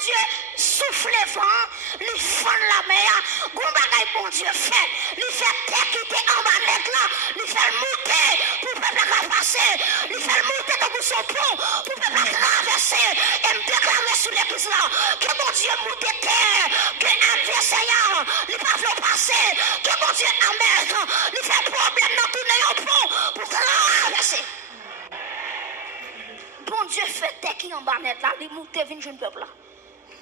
Dieu souffle vent, il fend la mer, gon bagay bon Dieu fait, il fait terre qui était en bas net là, il fait monter pour le peuple à passer, il fait monter dans son pont pour le peuple à traverser, et me déclarer sur l'église là, que mon Dieu monte terre, que l'adversaire, il ne peut pas passer, que mon Dieu amène, il fait problème dans tout le pont pour traverser. Bon Dieu fait terre qui en bas net là, il monte vers le jeune peuple là.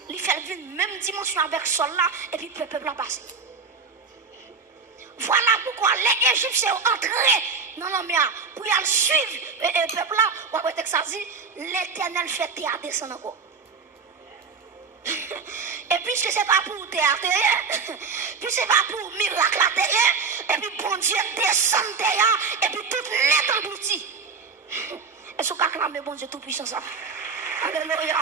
Il fait une même dimension avec sol là, et puis le peuple a passé. Voilà pourquoi les Égyptiens ont entré dans la mer pour y aller suivre le peuple là. On va dire ça dit, l'Éternel fait terre descendre encore. Et puisque ce n'est pas pour terre, puis ce n'est pas pour miracle la terre, et puis bon Dieu descend terre, et puis tout net englouti. Est-ce qu'on acclame bon Dieu tout puissant ça? Alléluia.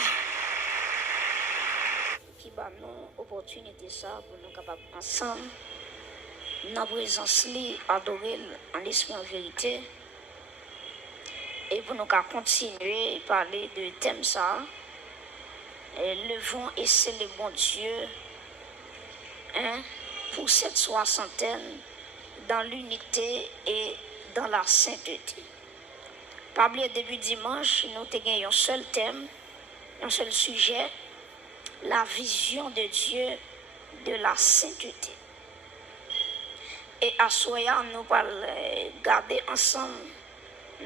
Qui va nous opportunité ça pour nous capables ensemble dans la présence li adorer en l'esprit en vérité et pour nous continuer à parler de thème ça levons et célébrons Dieu pour cette soixantaine dans l'unité et dans la sainteté. Par le début dimanche, nous avons un seul thème, un seul sujet, la vision de Dieu de la sainteté. Et à soya, nous allons garder ensemble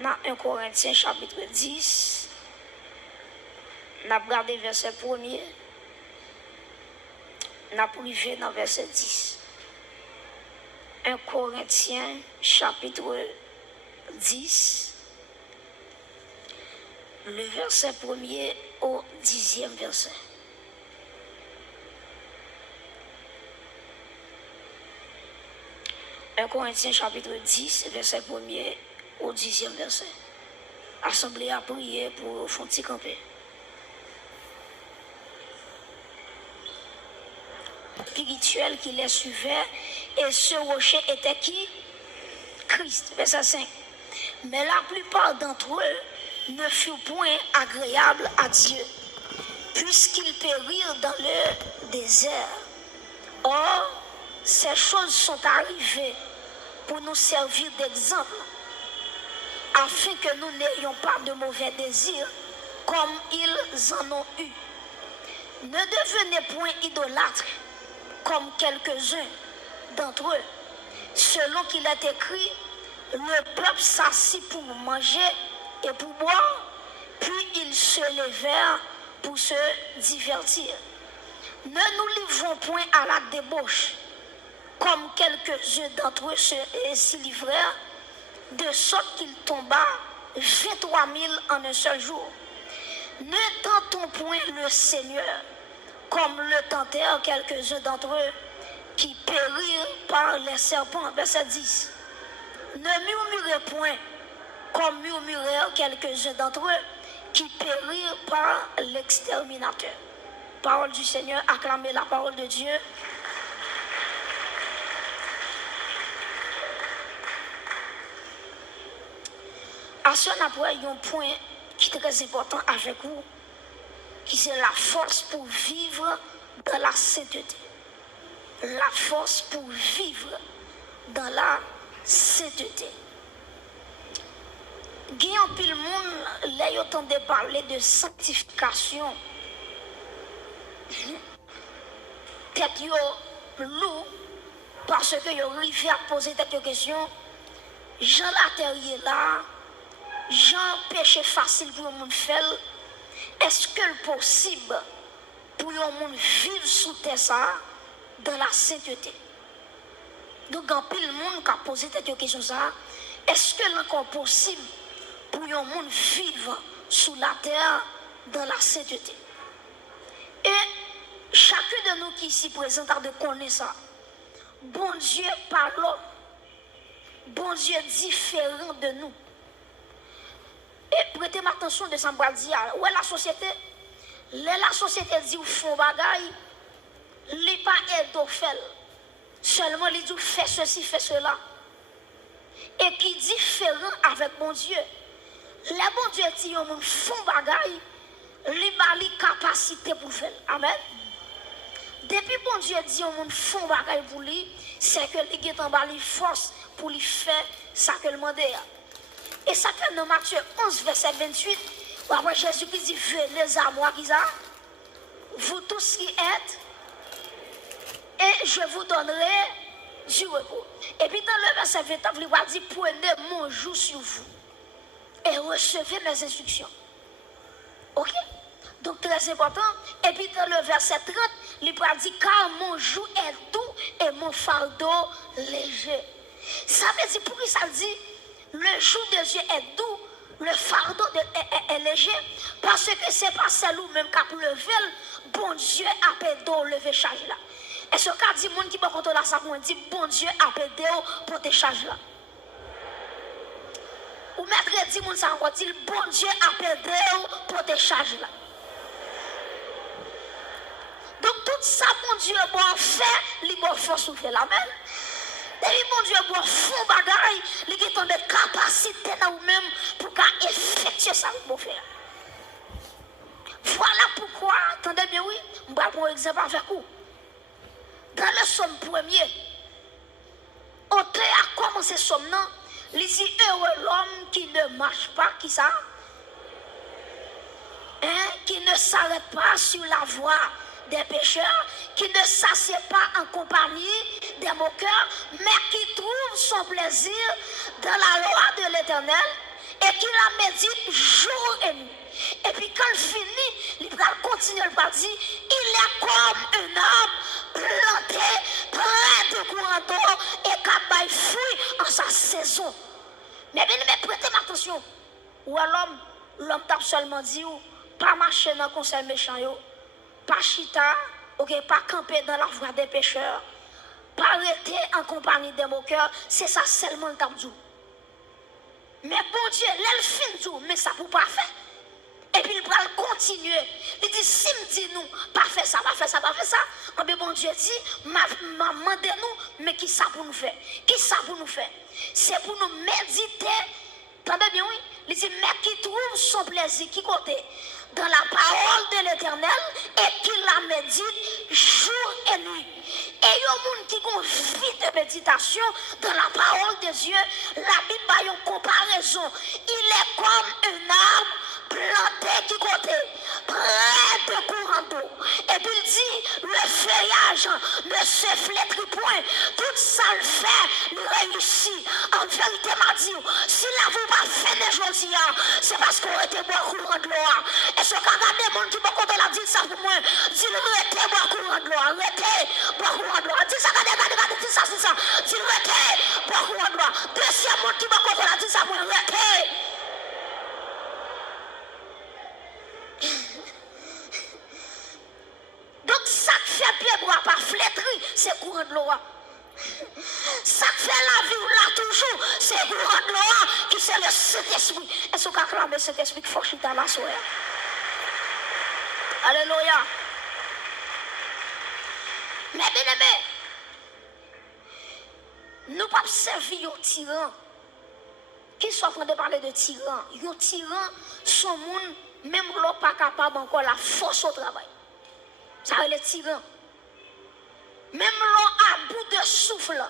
dans 1 Corinthiens chapitre 10. Nous allons regarder verset 1er. Nous allons priver dans verset 10. 1 Corinthiens chapitre 10. Le verset 1er au 10e verset. Un Corinthiens chapitre 10, verset 1er au 10e verset. Assemblée à prier pour Fonti camper. Spirituel qui les suivait, et ce rocher était qui? Christ. Verset 5. Mais la plupart d'entre eux ne furent point agréables à Dieu, puisqu'ils périrent dans le désert. Or, ces choses sont arrivées pour nous servir d'exemple, afin que nous n'ayons pas de mauvais désirs comme ils en ont eu. Ne devenez point idolâtres comme quelques-uns d'entre eux, selon qu'il est écrit, le peuple s'assit pour manger et pour boire, puis ils se levèrent pour se divertir. Ne nous livrons point à la débauche, comme quelques-uns d'entre eux s'y livrèrent, de sorte qu'il tomba 23 000 en un seul jour. Ne tentons point le Seigneur, comme le tentèrent quelques-uns d'entre eux, qui périrent par les serpents. Verset 10. Ne murmurez point, comme murmurèrent quelques-uns d'entre eux, qui périrent par l'exterminateur. Parole du Seigneur, acclamez la parole de Dieu. À ce moment-là, il y a un point qui est très important avec vous, qui c'est la force pour vivre dans la sainteté. La force pour vivre dans la sainteté. Guillaume pile monde, là, il entend parler de sanctification. Tête yo lourd, parce que yo arrivé à poser cette question. Jean la terre là. Jean péché facile pour le monde faire. Est-ce que c'est possible pour le monde vivre sous terre ça dans la sainteté? Donc, en pile monde qui a posé cette question ça, est-ce que c'est encore possible pour le monde vivre sous la terre dans la sainteté? Et chacun de nous qui ici présent a de connaître ça. Bon Dieu parle, bon Dieu différent de nous. Et prêtez attention de ça, où est la société? La société dit ou font bagaille, li pas aide faire. Seulement li dit fait ceci, fait cela. Et qui différent avec mon Dieu. Les bon Dieu dit on font bagaille, li ba li capacité pour faire. Amen. Depuis bon Dieu dit au monde font bagaille pour lui, c'est que il est en bas li force pour lui faire ça que le demande. Et ça fait dans Matthieu 11 verset 28, après Jésus qui dit venez à moi qui ça, vous tous qui êtes et je vous donnerai du repos. Et puis dans le verset 29, il va dire prenez mon joug sur vous et recevez mes instructions. OK? Donc très important. Et puis dans le verset 30, il va dire car mon joug est doux et mon fardeau léger. Ça veut dire pour qui ça dit le joug de Dieu est doux, le fardeau est léger, parce que c'est pas celle ou même qui lever, bon Dieu a aidé au lever charge là. Et ce cas dit monde qui va contrôler ça pour dire bon Dieu a aidé pour te charge là. Ou maître dit monde ça encore dit bon Dieu a aidé pour te charge là. Donc tout ça bon Dieu va faire, il va faire souffler la même. Depuis bon Dieu va faire bagaille, il a des capacités dans vous-même pour effectuer ça que vous faire. Voilà pourquoi, attendez bien oui, je vais prendre un exemple avec vous. Dans le somme premier, auteur a commencé somme non, il dit heureux l'homme qui ne marche pas, qui ça? Qui ne s'arrête pas sur la voie des pécheurs, qui ne s'assied pas en compagnie des moqueurs, mais qui trouve son plaisir dans la loi de l'Éternel et qui la médite jour et nuit. Et puis quand il finit, il va continuer à dire, il est comme un arbre planté près de courant d'eau et qui a fruit en sa saison. Mais bien, prêtez attention. Ou alors, l'homme t'a seulement dit, pas marcher dans le conseil méchant, pas chita, pas camper dans la voie des pécheurs, pas arrêter en compagnie des moqueurs, c'est ça seulement le t'a dit. Mais bon Dieu, l'elfine dit, mais ça ne peut pas faire. Et puis il va continuer. Il dit, si me dit nous, pas faire ça, pas faire ça, pas faire ça. Mais bon Dieu dit, demandez-nous, mais qui ça pour nous faire? Qui ça pour nous faire? C'est pour nous méditer. Attendez bien, oui. Il dit, mais qui trouve son plaisir, qui côté? Dans la parole de l'Éternel et qui la médite jour et nuit. Et il y a des gens qui ont vie de méditation dans la parole de Dieu. La Bible a une comparaison. Il est comme un arbre planté qui côté, près de courant d'eau. Et puis il dit, le feuillage ne se flétrit point. Tout ça le fait, le réussit. En vérité, m'a dit, si la vous pas fait des choses, c'est parce qu'on était boire courant de l'eau. Et ce qu'a regardé les gens qui m'ont compté la dit ça pour moi, dis-le, arrêtez boire courant de l'eau, arrêtez boire courant de l'eau. Dis ça, regardez, dis ça, c'est ça. Dis-le, arrêtez boire courant de l'eau. Deuxième monde qui m'a compté la dit ça pour moi, arrêtez. Donc ça fait pied bois pas flétri, c'est courant de l'eau. Ça fait la vie là toujours, c'est courant de l'eau qui c'est le Saint-Esprit. Est-ce qu'on acclame le Saint-Esprit qui faut chiter la soirée? Alléluia. Mais bien aimé, nous pas servir un tyran. Qui soit en train de parler de tyran? Un tyran, son monde, même l'on pas capable encore la force au travail. Ça va les tyran. Même l'on à bout de souffle,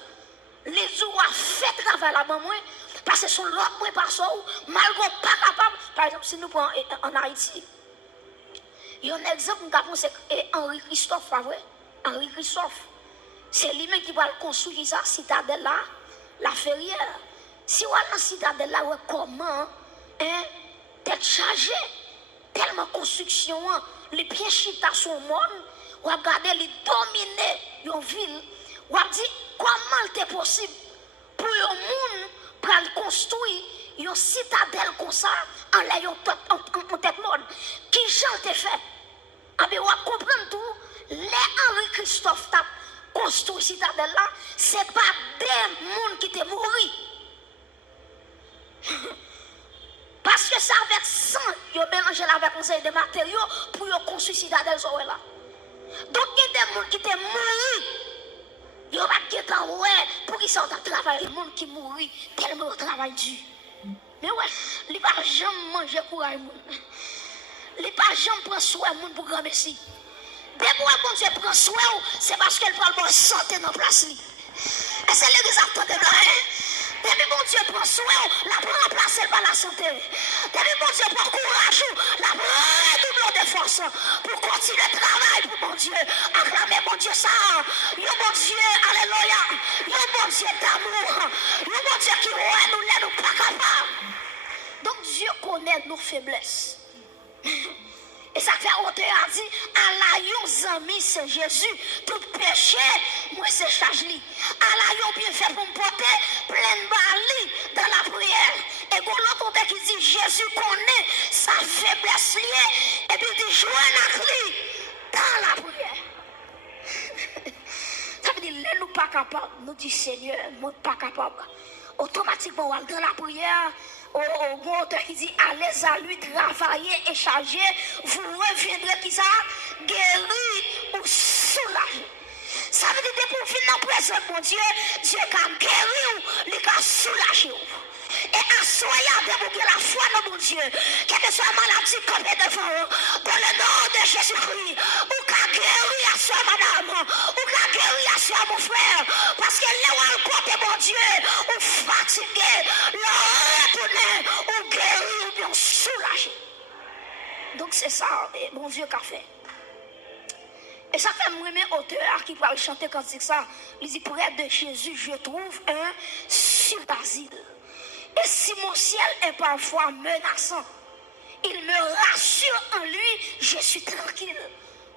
les jours a fait travail là-bas, parce que son l'autre moins par ça, malgré pas capable. Par exemple, si nous prenons en Haïti, il y a un exemple, nous avons c'est Henri Christophe, pas vrai? Henri Christophe. C'est lui-même qui va construire ça, citadelle là, la ferrière. Si on a la citadelle là, comment, d'être chargé, tellement construction, les pieds chita sont monde, ou regarder les dominer une ville, ou dit comment c'est possible pour un monde pour construire une citadelle comme ça en l'ayant en tête monde. Qui j'en t'ai fait? Ah ben, on comprend tout. Les Henri Christophe t'a construit citadelle là, c'est pas des gens qui t'ont mouru. Parce que ça avec sang, ils ont mélangé avec conseil de matériaux pour construire citadelle là. Donc il y a des gens qui t'ont mouru. Ils ont pas quitté ouais pour qu'ils sortent à travailler. Les gens qui mourent tellement au travail dur. Mais ouais, ils ne vont jamais manger courage. Les pas jamais prendre soin monde pour grand merci. Dès que bon Dieu prend soin, c'est parce qu'elle parle bonne santé dans place. Et c'est l'église attendez là, hein? Depuis mon Dieu prend soin, la prend remplacer par la santé. Depuis mon Dieu prend courage, la prend double de force pour continuer le travail pour mon Dieu. Acclamer mon Dieu ça. Yo mon Dieu, alléluia. Yo mon Dieu d'amour. Yo mon Dieu qui ouais nous l'aide nous pas capable. Donc Dieu connaît nos faiblesses. Et ça fait auteur a dit, Allah yon amis c'est Jésus, tout péché, moi c'est charge li. Allah yon bien fait pour me porter plein de balles dans la prière. Et quand l'autre qui dit Jésus connaît sa faiblesse liée, et puis il dit joindre avec lui dans la prière. Ça veut dire, nous pas capables, nous dit Seigneur, nous pas capables. Automatiquement, on va dans la prière. Au bon auteur qui dit allez à lui travailler et charger, vous reviendrez qui ça guéri ou soulagé. Ça veut dire que pour finir en présence mon Dieu, Dieu a guéri ou il a soulagé. Et assoyez pour que la foi dans mon Dieu, quelle que soit la maladie comme devant dans le nom de Jésus-Christ, ou qu'a guéri à soi madame, ou qu'a guéri à soi mon frère, parce que là où on côté mon Dieu, ou fatigué, là retourné, ou guéri ou bien soulagé. Donc c'est ça, mon Dieu qu'a fait. Et ça fait moi même auteur qui va chanter quand c'est ça, il dit près de Jésus je trouve un sur-asile. Et si mon ciel est parfois menaçant, il me rassure en lui, je suis tranquille.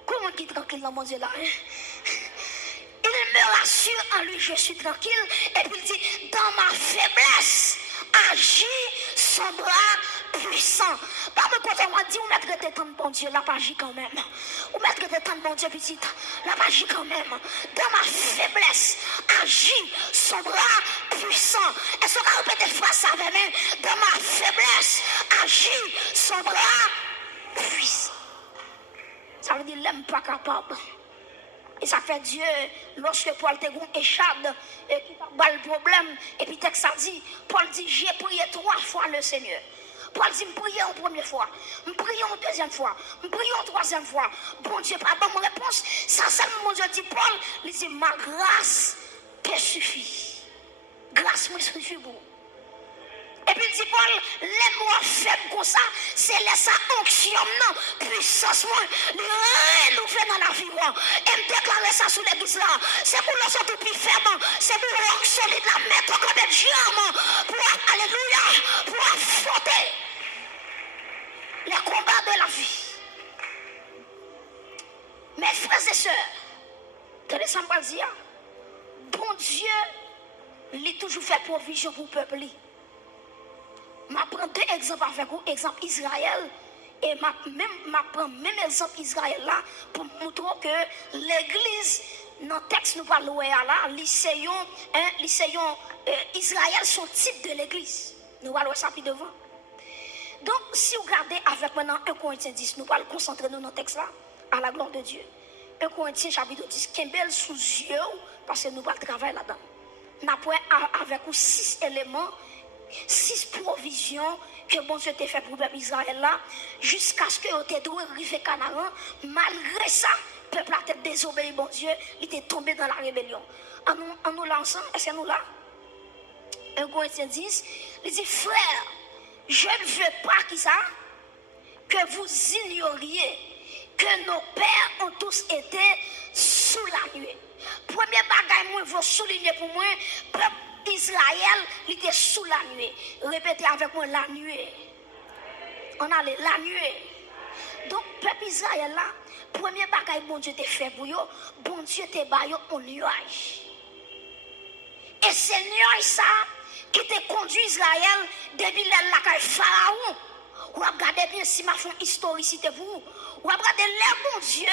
Comment qui est tranquille dans mon Dieu là? Il me rassure en lui, je suis tranquille. Et puis il dit, dans ma faiblesse, agit son bras puissant. Par contre, quand on dit, on mettre de temps de bon Dieu, la pas agit quand même. On mettre de temps de bon Dieu, petite, la pas agit quand même. Dans ma faiblesse, agit son bras puissant. Est-ce qu'on va répéter une phrase avec moi? Dans ma faiblesse, agit son bras puissant. Ça veut dire, l'aime pas capable. Et ça fait Dieu, lorsque Paul te gon échade, et qui a le problème, et puis texte ça dit, Paul dit, j'ai prié 3 fois le Seigneur. Paul dit, me prier en première fois, me prier en deuxième fois, me prier en troisième fois. Bon Dieu, pas bonne réponse. Ça, c'est mon Dieu dit, Paul, il dit, ma grâce te suffit. Grâce me suffit pour. Et puis il dit Paul, les mots faibles comme ça, c'est laisser onction, non, puissance, moi, nous fait dans la vie, moi. Et me déclarer ça sous l'église là, c'est pour le sortir plus ferme, c'est pour le solide la mettre comme des diamants, pour, alléluia, pour affronter les combats de la vie. Mes frères et sœurs, tenez ça me dire, bon Dieu, il a toujours fait provision pour le peuple. Je prends 2 exemples avec vous, exemple Israël, et je prends même exemple Israël là, pour montrer que l'église, dans le texte nous parlons là, lycéon, Israël, son type de l'église. Nous parlons ça plus devant. Donc, si vous regardez avec maintenant 1 Corinthiens 10, nous allons concentrer nous dans le texte là, à la gloire de Dieu. 1 Corinthiens chapitre 10, Kembel sous yeux, parce que nous allons travailler là-dedans. Nous avons avec vous 6 éléments. 6 provisions que bon Dieu t'a fait pour le peuple Israël là, jusqu'à ce que tu dois arriver à Canaan. Malgré ça, le peuple a été désobéi, bon Dieu, il était tombé dans la rébellion. En nous lançant, est-ce que nous là? 1 Corinthiens 10, il dit, frère, je ne veux pas que vous ignoriez que nos pères ont tous été sous la nuée. Premier bagage, moi, je veux souligner pour moi, peuple Israël, il était sous la nuée. Répétez avec moi, la nuée. On a la nuée. Donc, peuple Israël là, premier bagage, bon Dieu t'a fait pour eux, bon Dieu t'a baillé un nuage. Et c'est nuage ça qui t'a conduit Israël depuis la Pharaon. Ou regardez bien si ma fond historicité pour vous. Ou regardez le bon Dieu,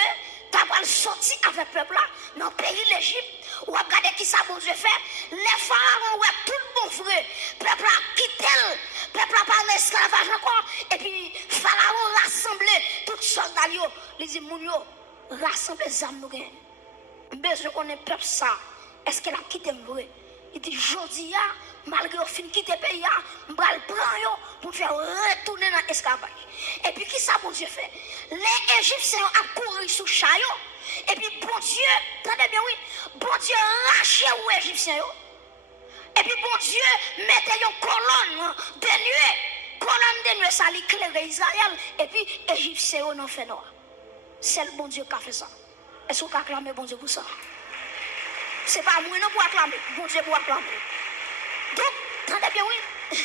t'as pas sorti avec le peuple là, dans le pays l'Égypte. Ou regardez qui ça bon Dieu fait. Les pharaons, ouais, tout le bon frère. Le peuple a quitté, le peuple a pas en esclavage encore. Et puis, pharaon rassemblé toutes soldats. Les dit, moun yo, rassemblez les âmes nous. Besoin qu'on ait peuple ça. Est-ce qu'elle a quitté le vrai? Il dit, jodi a, malgré au fin quitter le pays, je vais le prendre pour faire retourner dans l'esclavage. Et puis, qui ça, bon Dieu fait? Les Égyptiens ont couru sous chaillot. Et puis, bon Dieu, attendez bien, oui, bon Dieu rachait aux Égyptiens. Et puis, bon Dieu mettait une colonne de nuée. Colonne de nuée, ça l'éclaire Israël. Et puis, les Égyptiens ont fait noir. C'est le bon Dieu qui a fait ça. Est-ce qu'on peut acclamer bon Dieu pour ça? C'est pas moi non pour acclamer, bon Dieu pour acclamer. Donc, attendez bien, oui.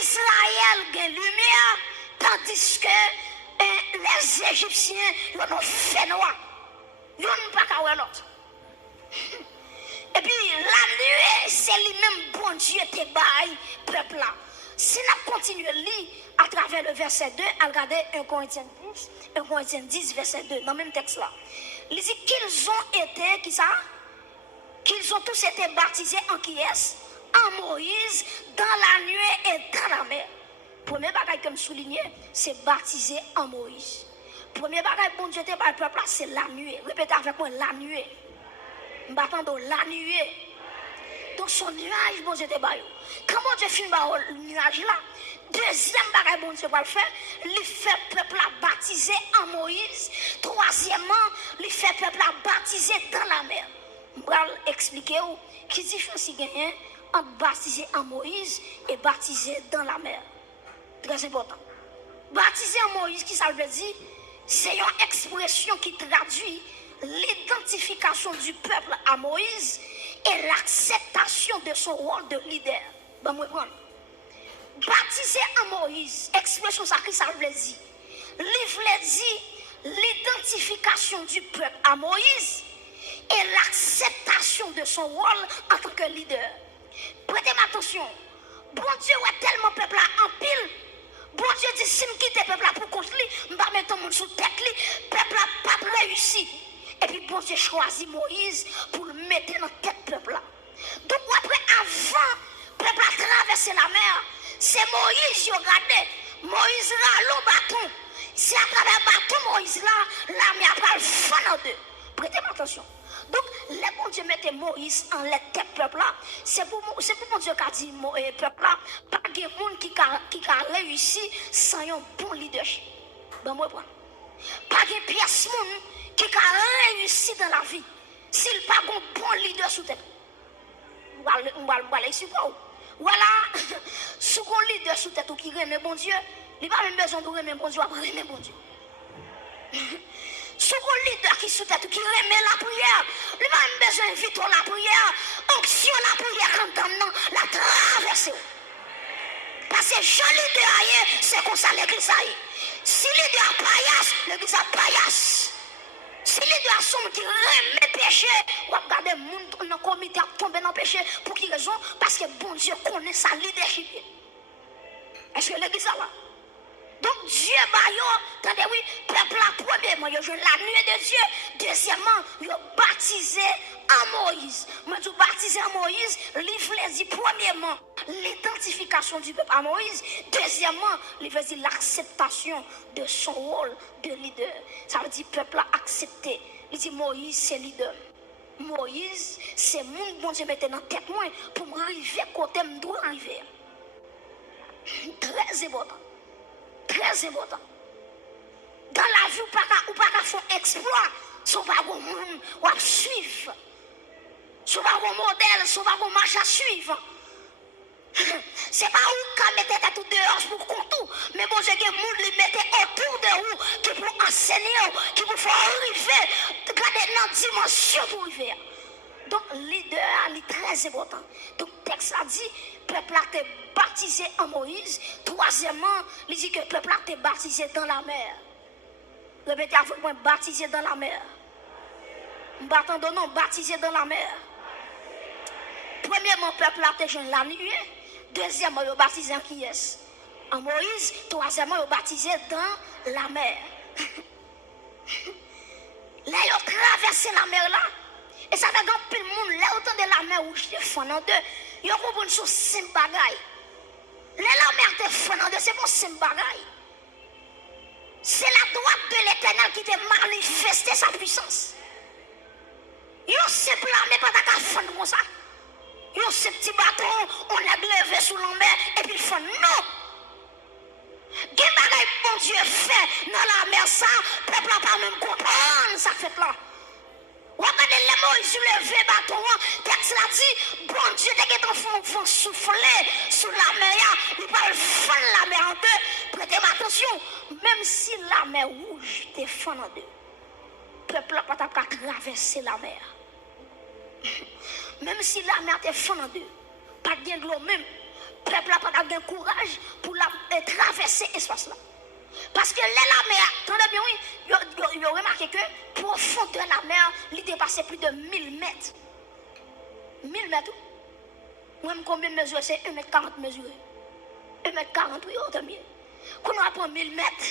Israël a lumière, tandis que les Égyptiens ont fait noir. Ils n'ont pas qu'à voir l'autre. Et puis, la nuée, c'est lui-même, bon Dieu, te baille, peuple là. Si nous continuons à lire à travers le verset 2, à regarder 1 Corinthiens 10, verset 2, dans le même texte là. Il dit qu'ils ont été, qui ça? Qu'ils ont tous été baptisés en qui est? En Moïse, dans la nuée et dans la mer. Premier bagage que je souligne, c'est baptisé en Moïse. Premier bagage bon Dieu te par le peuple, c'est la nuée. Répétez avec moi, la nuée. M'attendons la nuée. Donc son nuage, bon Dieu te par. Comment Dieu filme le nuage là? Deuxième bagage bon Dieu va le faire, il fait peuple à baptiser en Moïse. Troisièmement, il fait peuple à baptiser dans la mer. Je vais expliquer qui différence il y a entre baptiser en Moïse et baptiser dans la mer. Très important. Baptiser en Moïse, qui ça veut dire? C'est une expression qui traduit l'identification du peuple à Moïse et l'acceptation de son rôle de leader. Ben, moi, prendre. Baptiser en Moïse, expression ça qui ça veut dire? Livre dit l'identification du peuple à Moïse et l'acceptation de son rôle en tant que leader. Prêtez-moi attention. Bon Dieu a tellement peuple en pile. Bon Dieu dit si je quitte le peuple pour construire, je vais mettre mon sous tête, le peuple n'a pas réussi. Et puis bon Dieu choisit Moïse pour le mettre dans tête peuple. Donc après, avant, le peuple a traversé la mer. C'est Moïse qui a regardé. Moïse là, le bâton. C'est à travers le bâton Moïse là, la mer a fait en deux. Prêtez-moi attention. Donc, les bon Dieu mettait Moïse en la tête peuple là. C'est pour mon Dieu qui a dit peuple là, pas de monde qui a réussi sans un bon leadership. Ben moi prendre. Pas de pièce monde qui a réussi dans la vie s'il pas un bon leader sous tête. On va l'expliquer. Voilà, sous un leader sous tête qui remet bon Dieu, il n'a pas même besoin de remettre bon Dieu, après remettre bon Dieu. Sous un leader qui sous tête qui remet la prière, il n'a pas même besoin d'inviter la prière, onction la prière quand dans la traversée. Parce que je leader ailleurs, c'est comme ça l'église aille. Si leader paillasse, l'église a paillasse. Si les deux sont qui remet péché, on va regarder le monde dans le comité à tomber dans le péché. Pour quelle raison? Parce que bon Dieu connaît sa leadership. Est-ce que l'église là? Donc Dieu, attendez oui, peuple là, premièrement, il a joué la nuée de Dieu. Deuxièmement, il a baptisé en Moïse. Moi, je baptisé en Moïse, l'Ifle dit premièrement, l'identification du peuple à Moïse. Deuxièmement, l'Ifle dit l'acceptation de son rôle de leader. Ça veut dire peuple a accepté. Il dit Moïse, c'est leader. Moïse, c'est mon bon Dieu mettait dans la tête moi pour m'arriver côté me doit arriver. Très important. Très important. Dans la vie, ou pas faire exploit, son pas un monde ou suivre. Son pas un modèle, son pas un marche à suivre. C'est pas où qu'on mettait tout dehors pour contour, mais bon, j'ai des monde qui mettait autour de vous, qui pour enseigner, qui pour faire arriver, garder dans la dimension pour arriver. Donc, leader est très important. Donc, le texte a dit, le peuple a été baptisé en Moïse. Troisièmement, il dit que le peuple a été baptisé dans la mer. Répétez avec moi, baptisé dans la mer. M'attendons, non, baptisé dans la mer. Premièrement, le peuple a été jeune la nuée. Deuxièmement, il a baptisé en qui est? En Moïse. Troisièmement, il a baptisé dans la mer. Là, il a traversé la mer là. Et ça fait que tout le monde, là, autant de la mer où je te fends en deux, il y a une chose simple bagaille. Là, la mer te fond en deux, c'est pas simple bagaille. C'est la droite de l'Éternel qui te manifesté sa puissance. Il y a simple la mer, pas ta fond comme ça. Yo, ce petit bâton, on a levé sous la mer et puis il fait non. Quel bagage bon Dieu fait dans la mer ça, peuple n'a pas même comprendre ça fait là. Regardez les Moïse levé bâton, texte l'a dit, bon Dieu t'es en souffler sous la mer, il va fendre la mer en deux. Prêtez attention, même si la mer rouge te fend en deux, peuple n'a pas traverser la mer. Même si la mer te fend en deux, pas de l'eau même. Peuple n'a pas de courage pour traverser l'espace là. Parce que la mer, attendez bien, oui, il a remarqué que profondeur de la mer, il dépassait plus de 1000 mètres. 1000 mètres? Moi, combien de mesures? C'est 1,40 m mesuré. 1,40 m, oui, autant mieux. Quand on apprend 1000 mètres,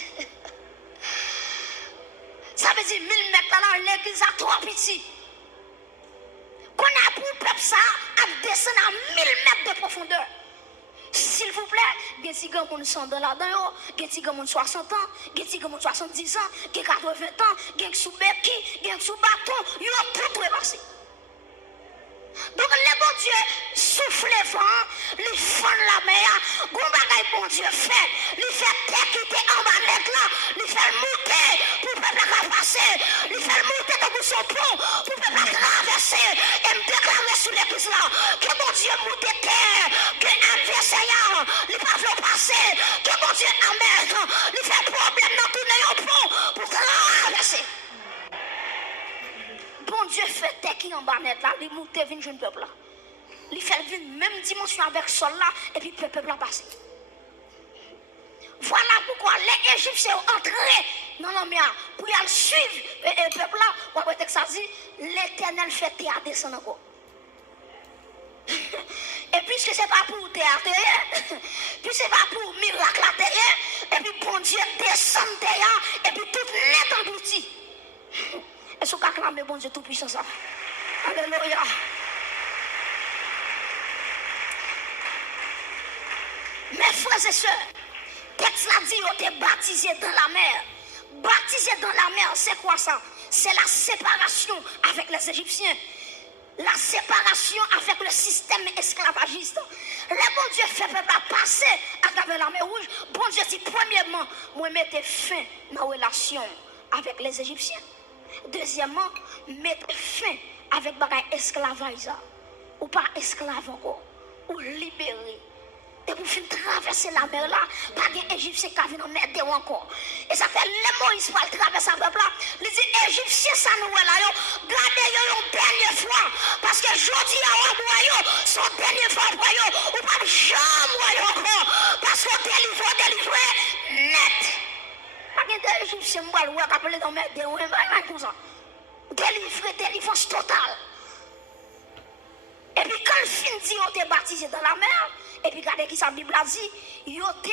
ça veut dire 1000 mètres là, l'église a trop petit. Qu'on a pour le peuple ça, à descendre à 1000 mètres de profondeur. S'il vous plaît, il y a des gens qui sont dans la dedans, il y a des gens qui ont 60 ans, il y a des gens qui ont 70 ans, il y a 80 ans, il y a des sous béquille, il y a des sous bâton, ils ont tout repassé. Donc le bon Dieu souffle le vent, il fend la mer, bon bagaille bon Dieu fait, il fait terre qui était en bas net là, il fait monter pour ne pas passer, il fait monter dans son pont pour ne pas traverser et me déclarer sur l'église là, que bon Dieu monte terre, que l'adversaire, il ne peut pas passer, que bon Dieu amène, il fait problème dans tout le pont pour traverser. Bon Dieu fait terre qui en bas net là, il monte vers jeune peuple là. Il fait une même dimension avec sol là et puis le peuple a passé. Voilà pourquoi les Égyptiens ont entré dans la mer pour y aller suivre le peuple là. Ou après ça dit, l'Éternel fait terre descendre encore. Et puisque c'est pas pour terre, puis c'est pas pour miracle la terre, et puis bon Dieu descend terre et puis tout net englouti. Est-ce qu'on acclame bon Dieu tout puissant ça? Alléluia. Mes frères et sœurs, texte l'a dit, on est baptisé dans la mer. Baptisé dans la mer, c'est quoi ça? C'est la séparation avec les Égyptiens. La séparation avec le système esclavagiste. Le bon Dieu fait peuple passer à travers la mer rouge. Bon Dieu dit, premièrement, moi mettez fin à ma relation avec les Égyptiens. Deuxièmement, mettez fin avec bagay esclavage. Ou pas esclave encore. Ou libéré. Et pour finir traverser la mer là, pas d'Égyptien qui vient mettre encore. Et ça fait les Moïse pour traverser le peuple là. Il dit Égyptien ça nous là, gardez une dernière fois. Parce que jeudi à Waboyo, son dernier fois pour yo, ou pas jamais encore. Parce que délivré, net. Pas d'Égyptien moi le appeler dans mettre des ouais, comme ça. Délivrance totale. Et puis quand le fin dit on t'est baptisé dans la mer, et puis regardez qui sa Bible a dit, yo t'es,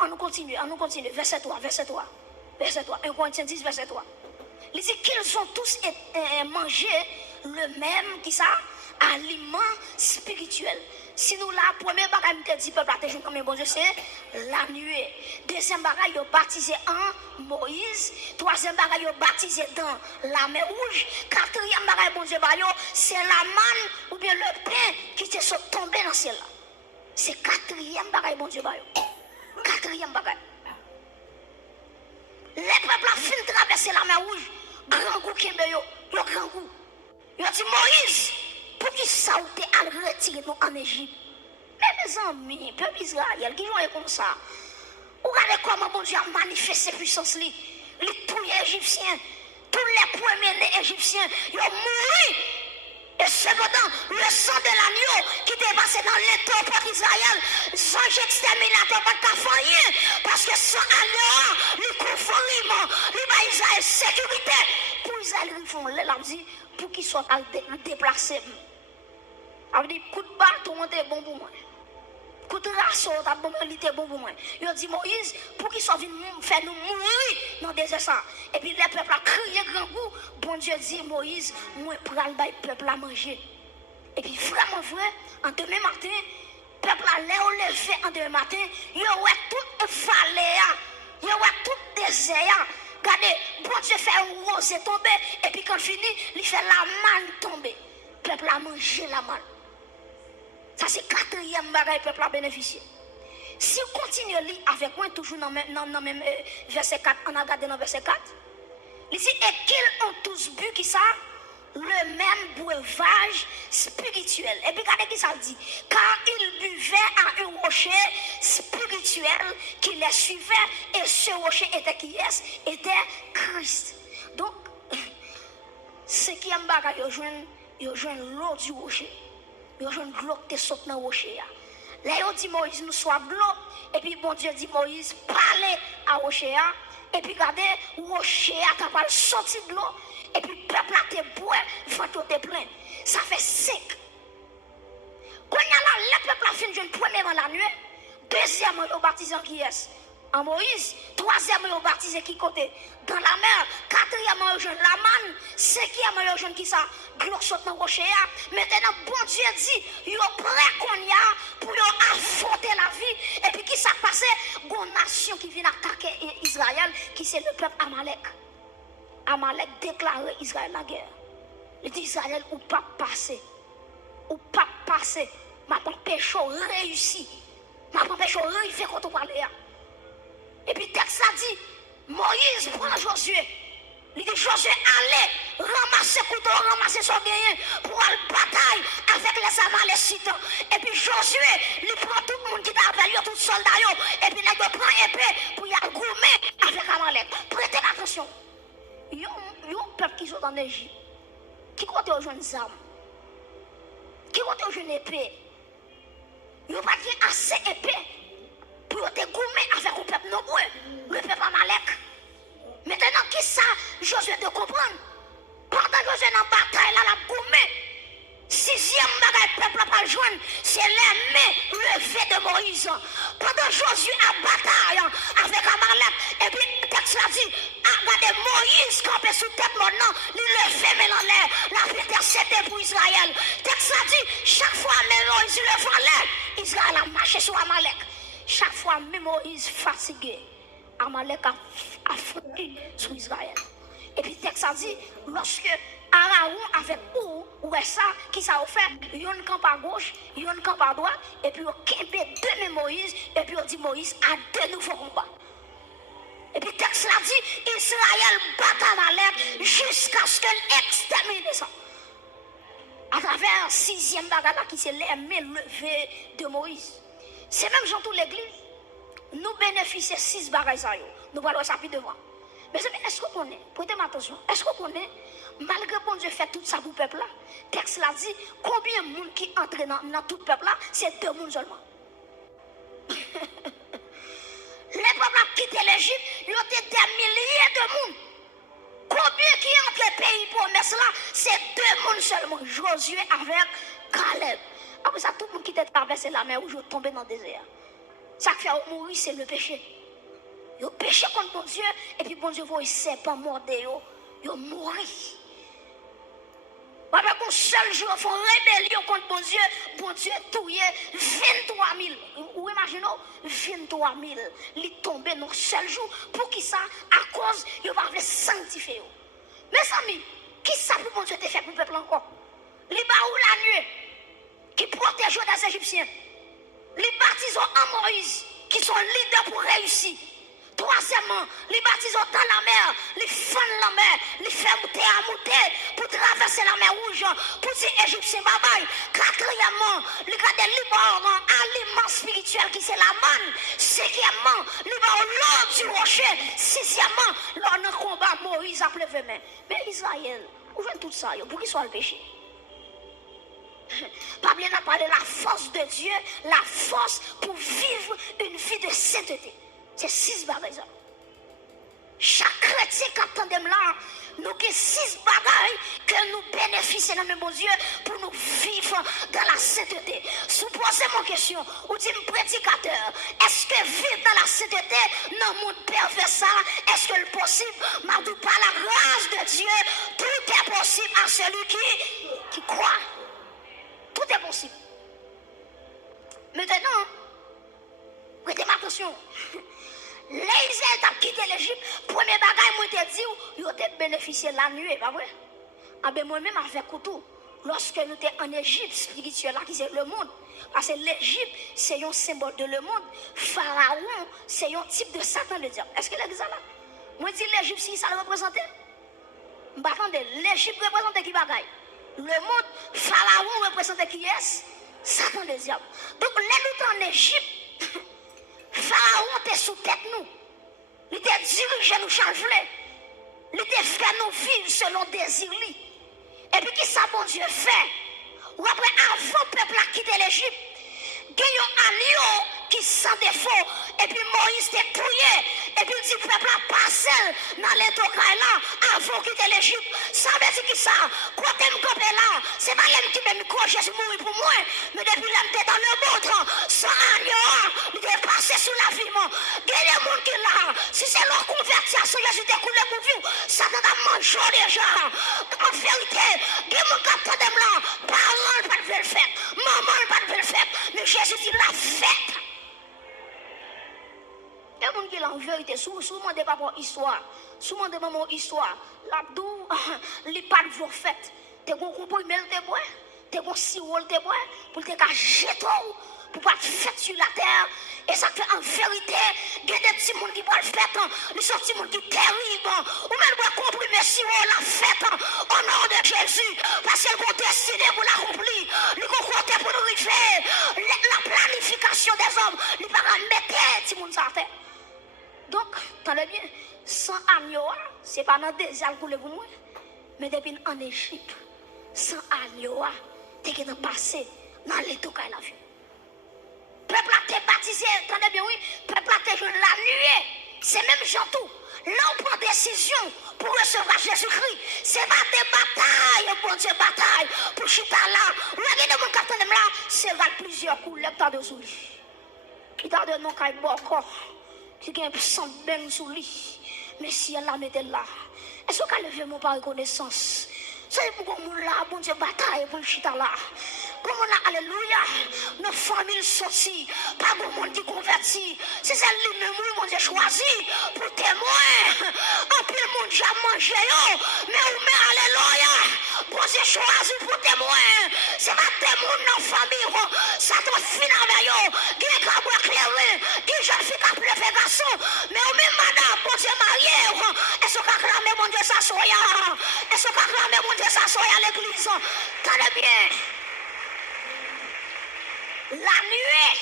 on nous continue, verset 3, 1 Corinthiens 10, verset 3. Il dit qu'ils ont tous mangé le même, qui ça, aliment spirituel. Si nous la première bagaille me dit peuple attention comme bon Dieu c'est la nuée. Deuxième bagaille yo baptisé en Moïse, troisième bagaille yo baptisé dans la mer rouge, quatrième bagaille bon Dieu ba yo c'est la manne ou bien le pain qui te sont tombé dans le ciel là. C'est quatrième bagaille bon Dieu ba yo. Quatrième bagaille. Les peuples a fini de traverser la mer rouge, grand coup qui yo, grand coup. Yo dit Moïse pour qui ça ou t'es à retirer nous en Égypte. Mais mes amis, peuple Israël, qui jouent comme ça. Regardez comment bon Dieu a manifesté puissance li. Tous les Égyptiens, tous les premiers Égyptiens, ils ont mouru. Et cependant, le sang de l'agneau qui était passé dans l'étau pour Israël, sans exterminateur, pas de rien. Parce que sans agneau, il couvre vraiment, il va Israël sécurité. Pour Israël, ils font dit pour qu'ils soient déplacés. On dit, coup de bâton, c'est bon pour moi. Coup de rasso, c'est bon pour moi. Il a dit, Moïse, pour qu'ils soient venus faire nous mourir dans le désert. Et puis, le peuple a crié grand goût. Bon Dieu dit, Moïse, moi, pour aller le peuple à manger. Et puis, vraiment vrai, en demain matin, le peuple a l'air levé en demain matin. Il y a toute vallée, il y a tout désert. Regardez, bon Dieu fait un rosé tomber. Et puis, quand il finit, il fait la manne tomber. peuple a mangé la manne. Ça c'est quatrième bagaille peuple a bénéficié. Si on continue à lire avec moi, toujours dans le même verset 4, on a regardé dans verset 4. Il dit, et qu'ils ont tous bu qui ça? Le même breuvage spirituel. Et puis regardez qui ça dit. Car ils buvaient à un rocher spirituel qui les suivait. Et ce rocher était qui est? Était Christ. Donc, ce qui est bagage, ils ont joué l'eau du rocher. Ils ont joué l'eau qui saute dans le rocher. Là, il dit Moïse, nous sommes de l'eau. Et puis, bon Dieu dit Moïse, parlez à rocher. Et puis, regardez, rocher a capable de sortir de l'eau. Et puis, le peuple a été bois, le vent est plein. Ça fait sec. Quand il y a là, le peuple a fini de premièrement la nuit. Deuxièmement, le baptisé qui est en Moïse. Troisièmement, le baptisé qui côté dans la mer. Quatrièmement, le jeune la manne. Cinquièmement, le jeune qui ça, gloire saute dans le rocher. Maintenant, bon Dieu dit, il est prêt qu'on y a pour affronter la vie. Et puis, qui s'est passé? Une nation qui vient attaquer Israël, qui c'est le peuple Amalek. Amalek déclaré Israël la guerre. Il dit Israël ou pas passer. Ou pas passer. Ma péché réussi. Ma péché réussi quand on parle. Et puis texte a dit Moïse prend Josué. Il dit Josué allez ramasser couteau, ramasser son gagné pour aller bataille avec les Amalécites. Et puis Josué, il prend tout le monde qui t'a appelé, tout soldat. Et puis il prend épée pour y aller goumer avec Amalek. Prêtez attention. Il y a un peuple qui sont en Égypte, qui compte aux jeunes armes, qui compte aux jeunes épées. Il n'y a pas assez épais pour te gommer avec un peuple nombreux, le peuple Amalek. Maintenant, qui ça, Josué de comprendre? Pendant Josué dans la bataille, là, la gommé. Sixième bagaille, peuple n'a pas joindre, c'est les mains levées de Moïse. Pendant Josué a bataille avec Amalek, et puis le texte a dit, regardez Moïse campé sous tête maintenant, il levait mais en l'air, la vie c'était pour Israël. Le texte a dit, chaque fois Moïse levait en l'air, Israël a marché sur Amalek. Chaque fois Moïse fatigué, Amalek a foutu sur Israël. Et puis le texte a dit, lorsque Aaron avec ou ça, qui ça a fait, il y a un camp à gauche, il y a un camp à droite, et puis on campé deux Moïse, et puis on dit Moïse a deux nouveaux combats. Et puis le texte a dit, Israël bat Amalek jusqu'à ce qu'elle extermine ça. À travers sixième bagarre qui c'est les mains levées de Moïse. C'est même dans toute l'église, nous bénéficions 6 bagages. Nous parlons ça plus devant. Mais est-ce qu'on connaît, prêtez-moi attention, est-ce qu'on connaît, malgré bon Dieu fait tout ça pour le peuple là, le texte l'a dit, combien de monde qui entre dans tout le peuple là, c'est 2 personnes seulement. Les peuples ont quitté l'Égypte, ils ont été des milliers de monde. Combien qui entre le pays pour mettre là, c'est 2 personnes seulement. Josué avec Caleb. Après ça, tout le monde qui était traversé la mer, où je tombé dans le désert. Ça qui fait mourir, c'est le péché. Ils ont péché contre bon Dieu, et puis bon Dieu voit, il ne sait pas mordre, ils ont mouru. Avec un seul jour, ils font rébellion contre bon Dieu touillé 23 000. Vous imaginez, 23 000, ils tombent dans un seul jour. Pour qui ça? À cause, ils vont sanctifier. Mes amis, qui ça pour bon Dieu te fait pour le peuple encore? Les baous la nuit, qui protègent les Égyptiens. Les baptisons en Moïse, qui sont leaders pour réussir. Troisièmement, les baptisons dans la mer, les font la mer, les font monter pour traverser la mer rouge, pour dire Égyptien bye. Quatrièmement, les gars libéraux aliment spirituel qui c'est la manne. Cinquièmement, libéraux l'eau du rocher. Sixièmement, lors d'un combat, Moïse a levé main. Mais Israël, où vient tout ça, pour qu'il soit le péché? Pas bien parler de la force de Dieu, la force pour vivre une vie de sainteté. C'est 6 bagages. Chaque chrétien qui attend là, nous avons 6 bagages que nous bénéficions dans mon Dieu pour nous vivre dans la sainteté. Si vous posez mon question, ou dites prédicateur, est-ce que vivre dans la sainteté dans le monde pervers ça, est-ce que c'est possible? Mais par la grâce de Dieu, tout est possible à celui qui croit. Tout est possible. Maintenant, prêtez ma attention. Les Israéliens ont quitté l'Égypte. Premier bagage, moi, te dit, ils ont bénéficié la nuit, pas vrai? Ah ben moi-même, avec couteau, lorsque nous étions en Égypte spirituelle, là, qui c'est le monde. Parce que l'Égypte, c'est un symbole de le monde. Pharaon, c'est un type de Satan de Dieu. Est-ce que l'église là? Moi, je dis l'Égypte, si ça le représente. L'Égypte représente qui bagaille? Le monde, Pharaon représente qui est? Satan le diable. Donc, là, nous en Égypte, Pharaon était sous tête nous. Il était dirigé nous changer. Il était fait nous vivre selon désir. Et puis, qui ça, bon Dieu, fait? Ou après, avant le peuple a quitté l'Égypte, il y a un agneau qui sans défaut. Et puis Moïse était prié. Et puis il dit, peuple a passé dans les tocailles là avant de quitter l'Égypte. Ça veut dire que ça, quand tu me campé là, c'est pas l'homme qui m'a mis Jésus mourir pour moi. Mais depuis l'homme était dans le monde, sans agneau, il est passé sous la vie. Il y a des gens qui là, si c'est leur conversion, Jésus est coulé pour vous. Ça t'a mangé déjà. En vérité, il y a des gens qui attendent là, parole pas de le faire, maman pas de le faire. Mais Jésus dit la fête. Il y a des gens qui en vérité, souvent des papas histoire, souvent des mamans histoire, l'abdou, les pas de vos fêtes. T'es qu'on comprend, mais t'es bois, t'es qu'on sirop, t'es bois, pour te jeter, pour pas te faire sur la terre. Et ça fait en vérité, il y a des petits gens qui vont le faire, ils sont petits gens qui sont terribles, ou même pour comprimer sirop, la fête, au nom de Jésus, parce qu'ils vont décider pour l'accomplir, ils vont compter pour nous arriver, la planification des hommes, ils vont mettre les petits gens sur la terre. Donc, t'entendez bien, sans agneau, ce n'est pas dans le désert pour moi, mais depuis en Égypte, sans agneau, tu es passé dans les tours de la vie. Peuple a été baptisé, attendez bien, oui, peuple a été joué la nuée, c'est même gentil. Là, on prend décision pour recevoir Jésus-Christ. C'est pas des batailles, bon Dieu, bataille pour chita là. Regardez mon capitaine là, c'est va plusieurs coups, le temps de souris. Il t'a donné non qu'à encore. Qui a un sang de sous lui. Mais si elle la mettait là, est-ce qu'elle levé mon par reconnaissance? C'est pourquoi on là, bon Dieu, bataille pour le chita là. Comme on a, alléluia, nos familles sorties, pas de monde qui convertit. C'est celle lui-même, mon Dieu, choisi pour témoin. En plus, mon Dieu a mangé, mais alléluia, bon Dieu, choisi pour témoin. C'est pas témoin dans la famille, ça te finit avec eux. Qui est capable d'éclairer, qui jeune fille qui a fait garçon, mais au même madame, bon Dieu, marié. Est-ce qu'on acclame, mon Dieu, s'assoya? Est-ce qu'on acclame, mon Dieu, s'assoya à l'église? Tenez bien. La nuée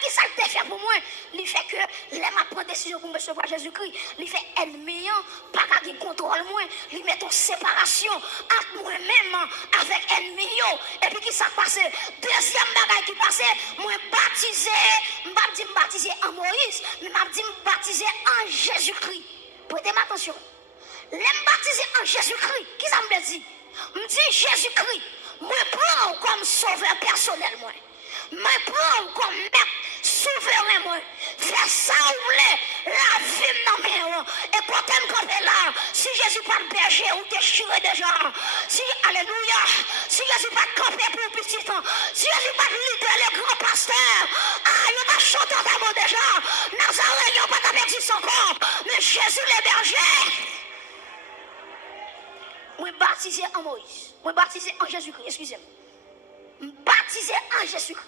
qui ça te fait pour moi, il fait que les ma prendre décision pour me recevoir Jésus-Christ, il fait ennemi, pas qu'à contrôle moi, il met en séparation entre moi-même avec ennemi. Et puis qui ça passe? Deuxième bagaille qui passe, moi baptisé, je baptisé en Moïse, mais je baptisé en Jésus-Christ. Prêtez attention. Les baptisé en Jésus-Christ, qui ça me dit? Me dit Jésus-Christ. Moi, prends comme sauveur personnel, moi. Moi, prends comme maître souverain, moi. Fais ça, vous voulez, la vie dans mes mains. Et quand tu me là, si Jésus pas de berger, ou déchiré déjà. Si, alléluia, si Jésus pas de camper pour le petit temps, si Jésus pas de leader, le grand pasteur, il va chanter dans mon déjà. Nazareth, il n'a pas perdu son corps, mais Jésus l'héberger. Moi, baptisé en Moïse. Moi, baptisé en Jésus-Christ. Excusez-moi. Baptisé en Jésus-Christ.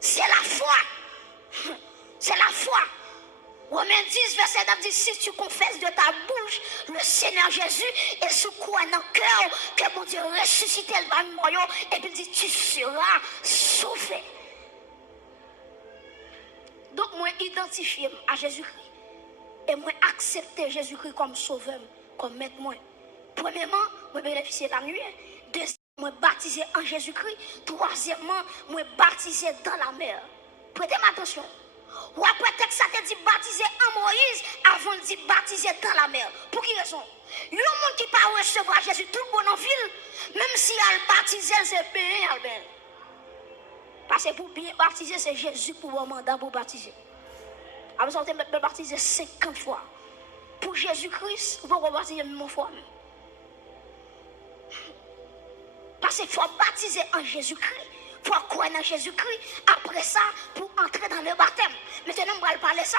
C'est la foi. C'est la foi. Romains 10, verset 9 dit, si tu confesses de ta bouche le Seigneur Jésus et sous quoi dans le cœur que mon Dieu ressuscite le moyen, et puis il dit, tu seras sauvé. Donc, moi, identifier à Jésus-Christ et moi, accepter Jésus-Christ comme sauveur, comme maître moi. Premièrement, moi bénéficier de la nuit. Deuxièmement, moi baptisé en Jésus-Christ. Troisièmement, moi baptisé dans la mer. Prêtez attention. Ou après texte ça te dit baptisé en Moïse avant de dire baptisé dans la mer. Pour qui raison? Il y a un monde qui peut recevoir Jésus tout le monde en ville, même si elle baptisé, c'est bien. Parce que pour bien baptiser, c'est Jésus pour un mandat pour baptiser. Alors, vous avez baptisé 50 fois. Pour Jésus-Christ, vous pouvez baptiser une fois. Parce qu'il faut baptiser en Jésus-Christ. Il faut croire en Jésus-Christ. Après ça, pour entrer dans le baptême. Maintenant, on va parler de ça.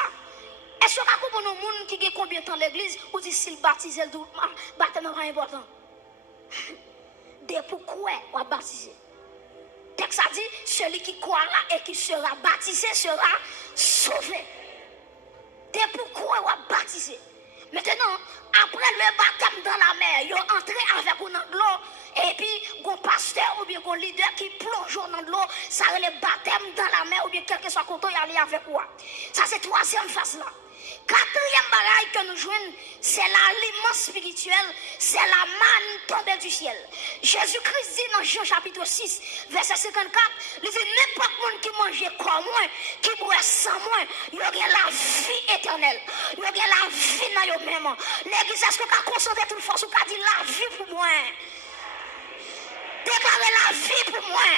Est-ce que vous avez un monde qui a combien de temps l'église ou dit s'il baptise le baptême n'est pas important? de pourquoi on va baptiser. Texte a dit, celui qui croit là et qui sera baptisé sera sauvé. De pourquoi on va baptiser. Maintenant, après le baptême dans la mer, ils ont entré avec nous dans l'eau. Et puis, un pasteur ou bien un leader qui plonge dans l'eau, ça est le baptême dans la mer ou bien quel que soit quand il y aller avec moi. Ça, c'est troisième phase là. Quatrième bagaille que nous jouons, c'est l'aliment spirituel, c'est la manne tombée du ciel. Jésus-Christ dit dans Jean chapitre 6, verset 54, il dit n'importe qui mange comme moi, qui boit sans moi, il y aura la vie éternelle. Il y aura la vie dans eux-mêmes. L'église, est-ce qu'on a concentré toute force ou qu'a dit la vie pour moi? Déclarer la vie pour moi.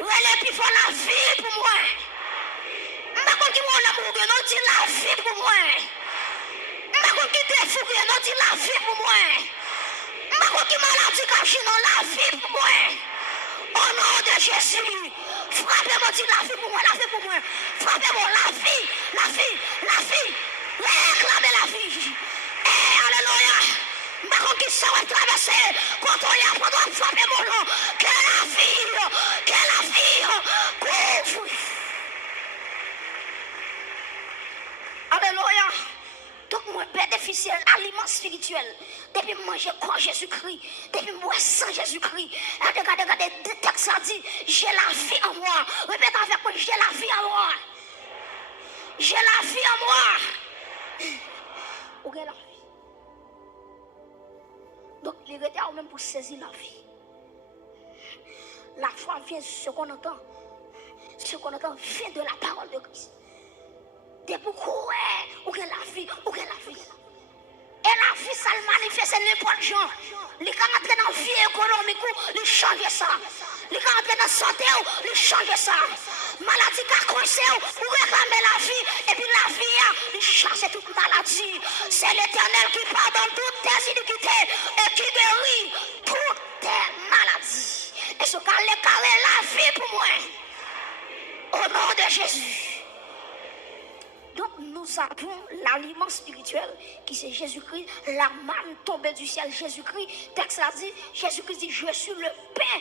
Relais puis faut la vie pour moi. Je qui mon amour, non dit la vie pour moi. Je qui défouille, non dit la vie pour moi. Je qui maladie caché, non la vie pour moi. Au nom de Jésus, frappez-moi, dit la vie pour moi, la vie pour moi. Frappez-moi, la vie, la vie, la vie. Réclamez la vie. Alléluia. Je qui ça va traverser. Quand on y a, pendant frapper mon nom. Que la vie couvre. Alléluia. Donc, moi, bénéficier l'aliment spirituel. Depuis moi, je crois Jésus-Christ. Depuis moi, sans Jésus-Christ. Regardez, le texte a dit, j'ai la vie en moi. Répète avec moi, j'ai la vie en moi. J'ai la vie en moi. Où est la vie? Donc, les retards même pour saisir la vie. La foi vient, ce qu'on entend vient de la parole de Christ. De pourquoi où est la vie, où est la vie. Et la vie, ça le manifeste n'importe gens. Les gens entrent dans la vie économique, ils changent ça. Les gens entrent dans la santé, ils changent ça. Maladie qui a coincé, vous réclamez la vie. Et puis la vie, ils chassent toute maladie. C'est l'Éternel qui pardonne toutes tes iniquités et qui guérit toutes tes maladies. Et ce cas, les carrés, la vie pour moi. Au nom de Jésus. Donc nous avons l'aliment spirituel qui c'est Jésus-Christ, la manne tombée du ciel. Jésus-Christ, texte a dit, Jésus-Christ dit, je suis le pain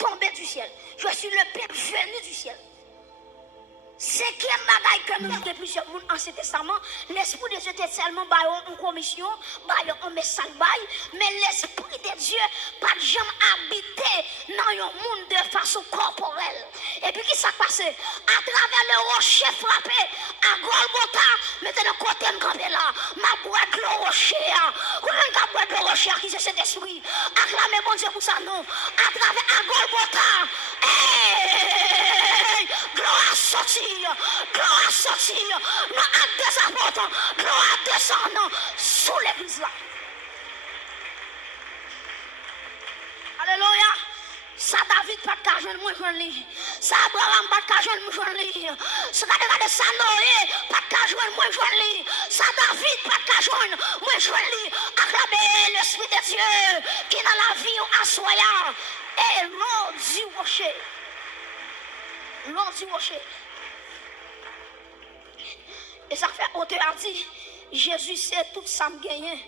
tombé du ciel. Je suis le pain venu du ciel. Cinquième bagaille que nous avons depuis plusieurs monde en ce testament, l'Esprit de Dieu était tellement en commission, en message, mais l'Esprit de Dieu pas jamais habité dans un monde de façon corporelle. Et puis, qui s'est passé? À travers le rocher frappé à Golgotha, maintenant, côté de campé là, ma boîte le rocher, comment on boîte le rocher qui c'est cet esprit? Acclamez bon Dieu pour ça, non? À travers à Golgotha, gloire sortir. Gloire sortir, nous actes des apôtres, gloire descendre sous l'église là. Alléluia. Ça David pas de joindre moi joindre. Ça Abraham pas de joindre moi joindre. Ça regardez ça Noé pas de joindre moi joindre. Ça David pas de joindre moi joindre. Acclamez l'Esprit de Dieu qui est dans la vie assoyant et l'eau du rocher. L'eau du rocher. Et ça fait auteur a dit, Jésus sait tout ça me gagné.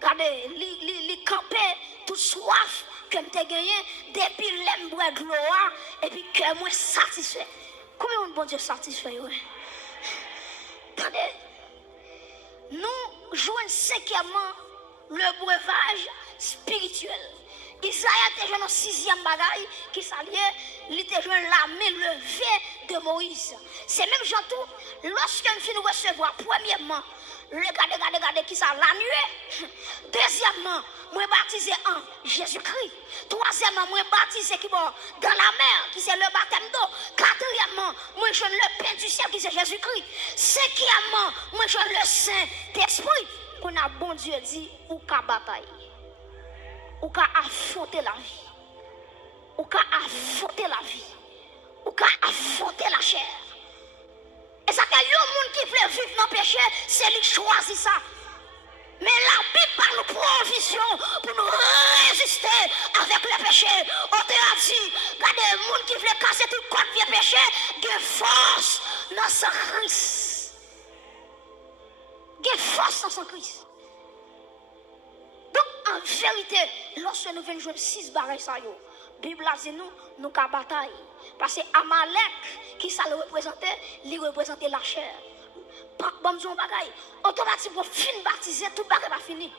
Regardez, il campait toute soif que me gagné depuis l'aime boire de l'eau et puis que moi satisfait. Comment un bon Dieu satisfait? Regardez, nous jouons cinquièmement le breuvage spirituel. Isaïe était joué dans 6e bagaille qui s'alliait, il était joué la main levée de Moïse. C'est même Jean-Tout, lorsque nous recevoir, premièrement, regardez qui ça, la nuée. Deuxièmement, moi baptisé en Jésus-Christ. Troisièmement, moi baptisé qui bon dans la mer, qui c'est le baptême d'eau. Quatrièmement, moi je le pain du ciel qui c'est Jésus-Christ. Cinquièmement, moi je le Saint-Esprit. On a bon Dieu dit, ou qu'à bataille. Ou qu'à affronter la vie. Ou qu'à affronter la vie. Ou qu'à affronter la chair. Et ça fait un monde qui veut vivre dans le péché, c'est lui qui choisit ça. Mais la Bible parle de provision pour nous résister avec le péché. On te a dit, regardez, le monde qui veut casser tout le code du péché, il y a force dans son Christ. Il y a force dans son Christ. Donc, en vérité, lorsque nous venons jouer 6 barres, la Bible a dit nous avons bataille. Parce que Amalek, qui ça le représentait, il représentait la chair. Bon, automatiquement, fin baptisé, tout barre va fini.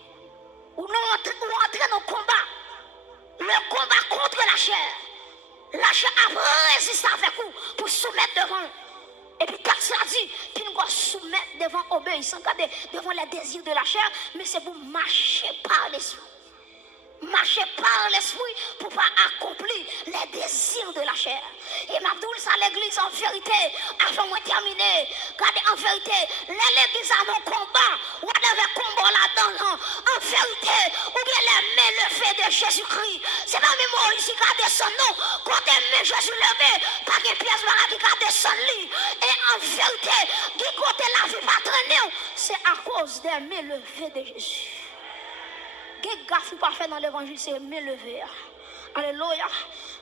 Ou nous entrons dans le combat. Le combat contre la chair. La chair a résisté avec vous pour soumettre devant. Et puis, texte a dit, puis nous allons soumettre devant obéissance, devant les désirs de la chair, mais c'est pour marcher par l'esprit. Marcher par l'esprit pour pas accomplir les désirs de la chair. Et ma doule à l'église en vérité, avant de terminer, regardez en vérité, l'église a mon combat, ou avait combat là-dedans, en vérité, ou bien les mains levées de Jésus-Christ. C'est pas même Moïse qui a descendu, non, quand les mains Jésus levées, pas de pièce qui a descendu. Et en vérité, qui côté la vie pas traîner, c'est à cause des mains levées de Jésus. Quel gaffe pas fait dans l'évangile, c'est m'élever. Alléluia.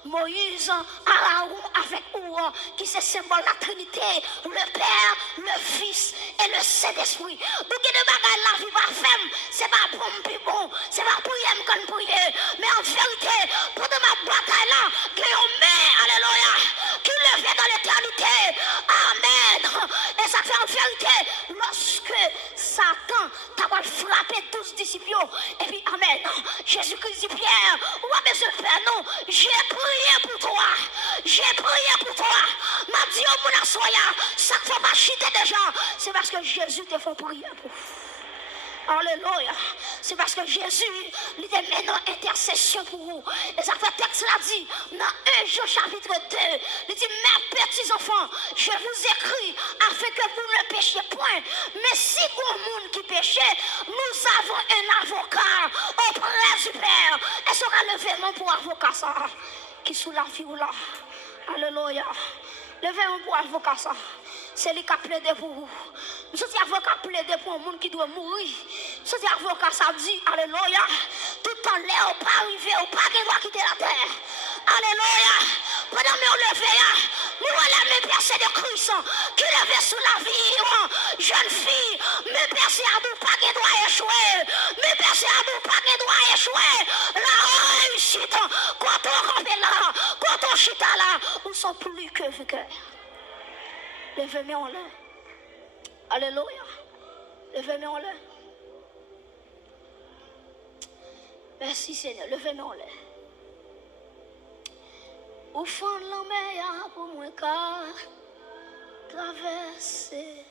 Moïse, Aaron avec Ouan, qui c'est symbole de la Trinité, le Père, le Fils et le Saint-Esprit. Donc, il y a des bagages la vie pas faire, c'est pas bon, puis bon, c'est pas prier comme prier. Mais en vérité, pour de ma bataille là, il y a une main, alléluia, qui le fait dans l'éternité. Amen. Et ça fait en vérité, lorsque Satan t'a frappé 12 disciples, et puis, amen, Jésus-Christ dit Pierre, ou à mes Père, non, j'ai prié pour toi. J'ai prié pour toi. M'a dit au mon assoya, ça ne faut pas chiter des gens. C'est parce que Jésus te fait prier pour. Alléluia. C'est parce que Jésus, il est maintenant intercession pour vous. Et ça fait texte l'a dit dans 1 Jean chapitre 2. Il dit, mes petits enfants, je vous écris afin que vous ne péchiez point. Mais si vous monde qui péchez, nous avons un avocat auprès du Père. Et ce sera le vraiment pour avocat ça qui sous la vie ou là. Alléluia. Levez-vous pour avocat ça. C'est lui qui a plaidé pour vous. Nous sommes avocats plaidé pour un monde qui doit mourir. Nous sommes avocats, ça dit, alléluia. Tout en l'air, on pas arriver, on pas quitter la terre. Alléluia. Pendant que nous levons, nous allons me percer de Christ qui levait sous la vie. Jeune fille, me percer à nous, pas qu'il doit échouer. Me percer à nous, pas qu'il doit échouer. La réussite, quand on campe là, quand on chita là, nous sommes plus que vainqueurs. Levez-moi en l'air. Alléluia. Levez-moi en l'air. Merci Seigneur. Levez-moi en l'air. Au fond de la mer, pour moi, traverser.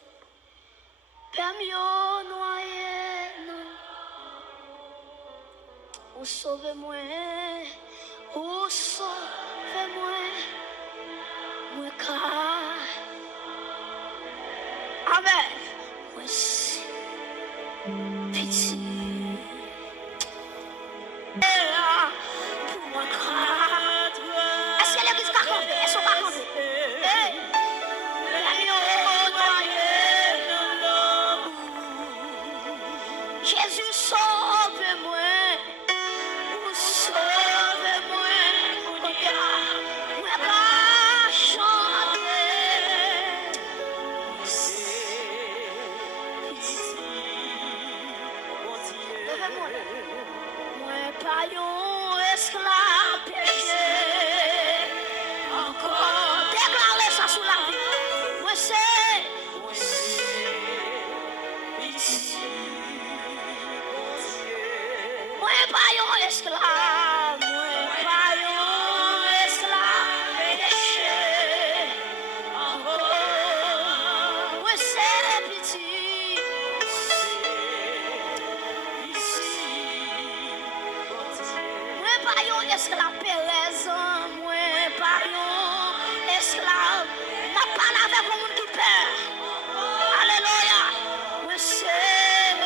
Permis au noyer, non. Ou sauvez-moi. Ou sauvez-moi. Moi, Amen. Voici. Pitié. Pour moi, est-ce que l'église va camper? Est-ce qu'on va camper? Jésus, sauve-moi. Sauve-moi. Paillon esclave péché encore déclarez ça sous la vie. Moi c'est moi paillon esclave, moi paillon esclave péché encore. Moi c'est petit. Esclave Pérez, moi, pardon, esclave, n'a pas avec le monde qui perd. Alléluia, moi c'est.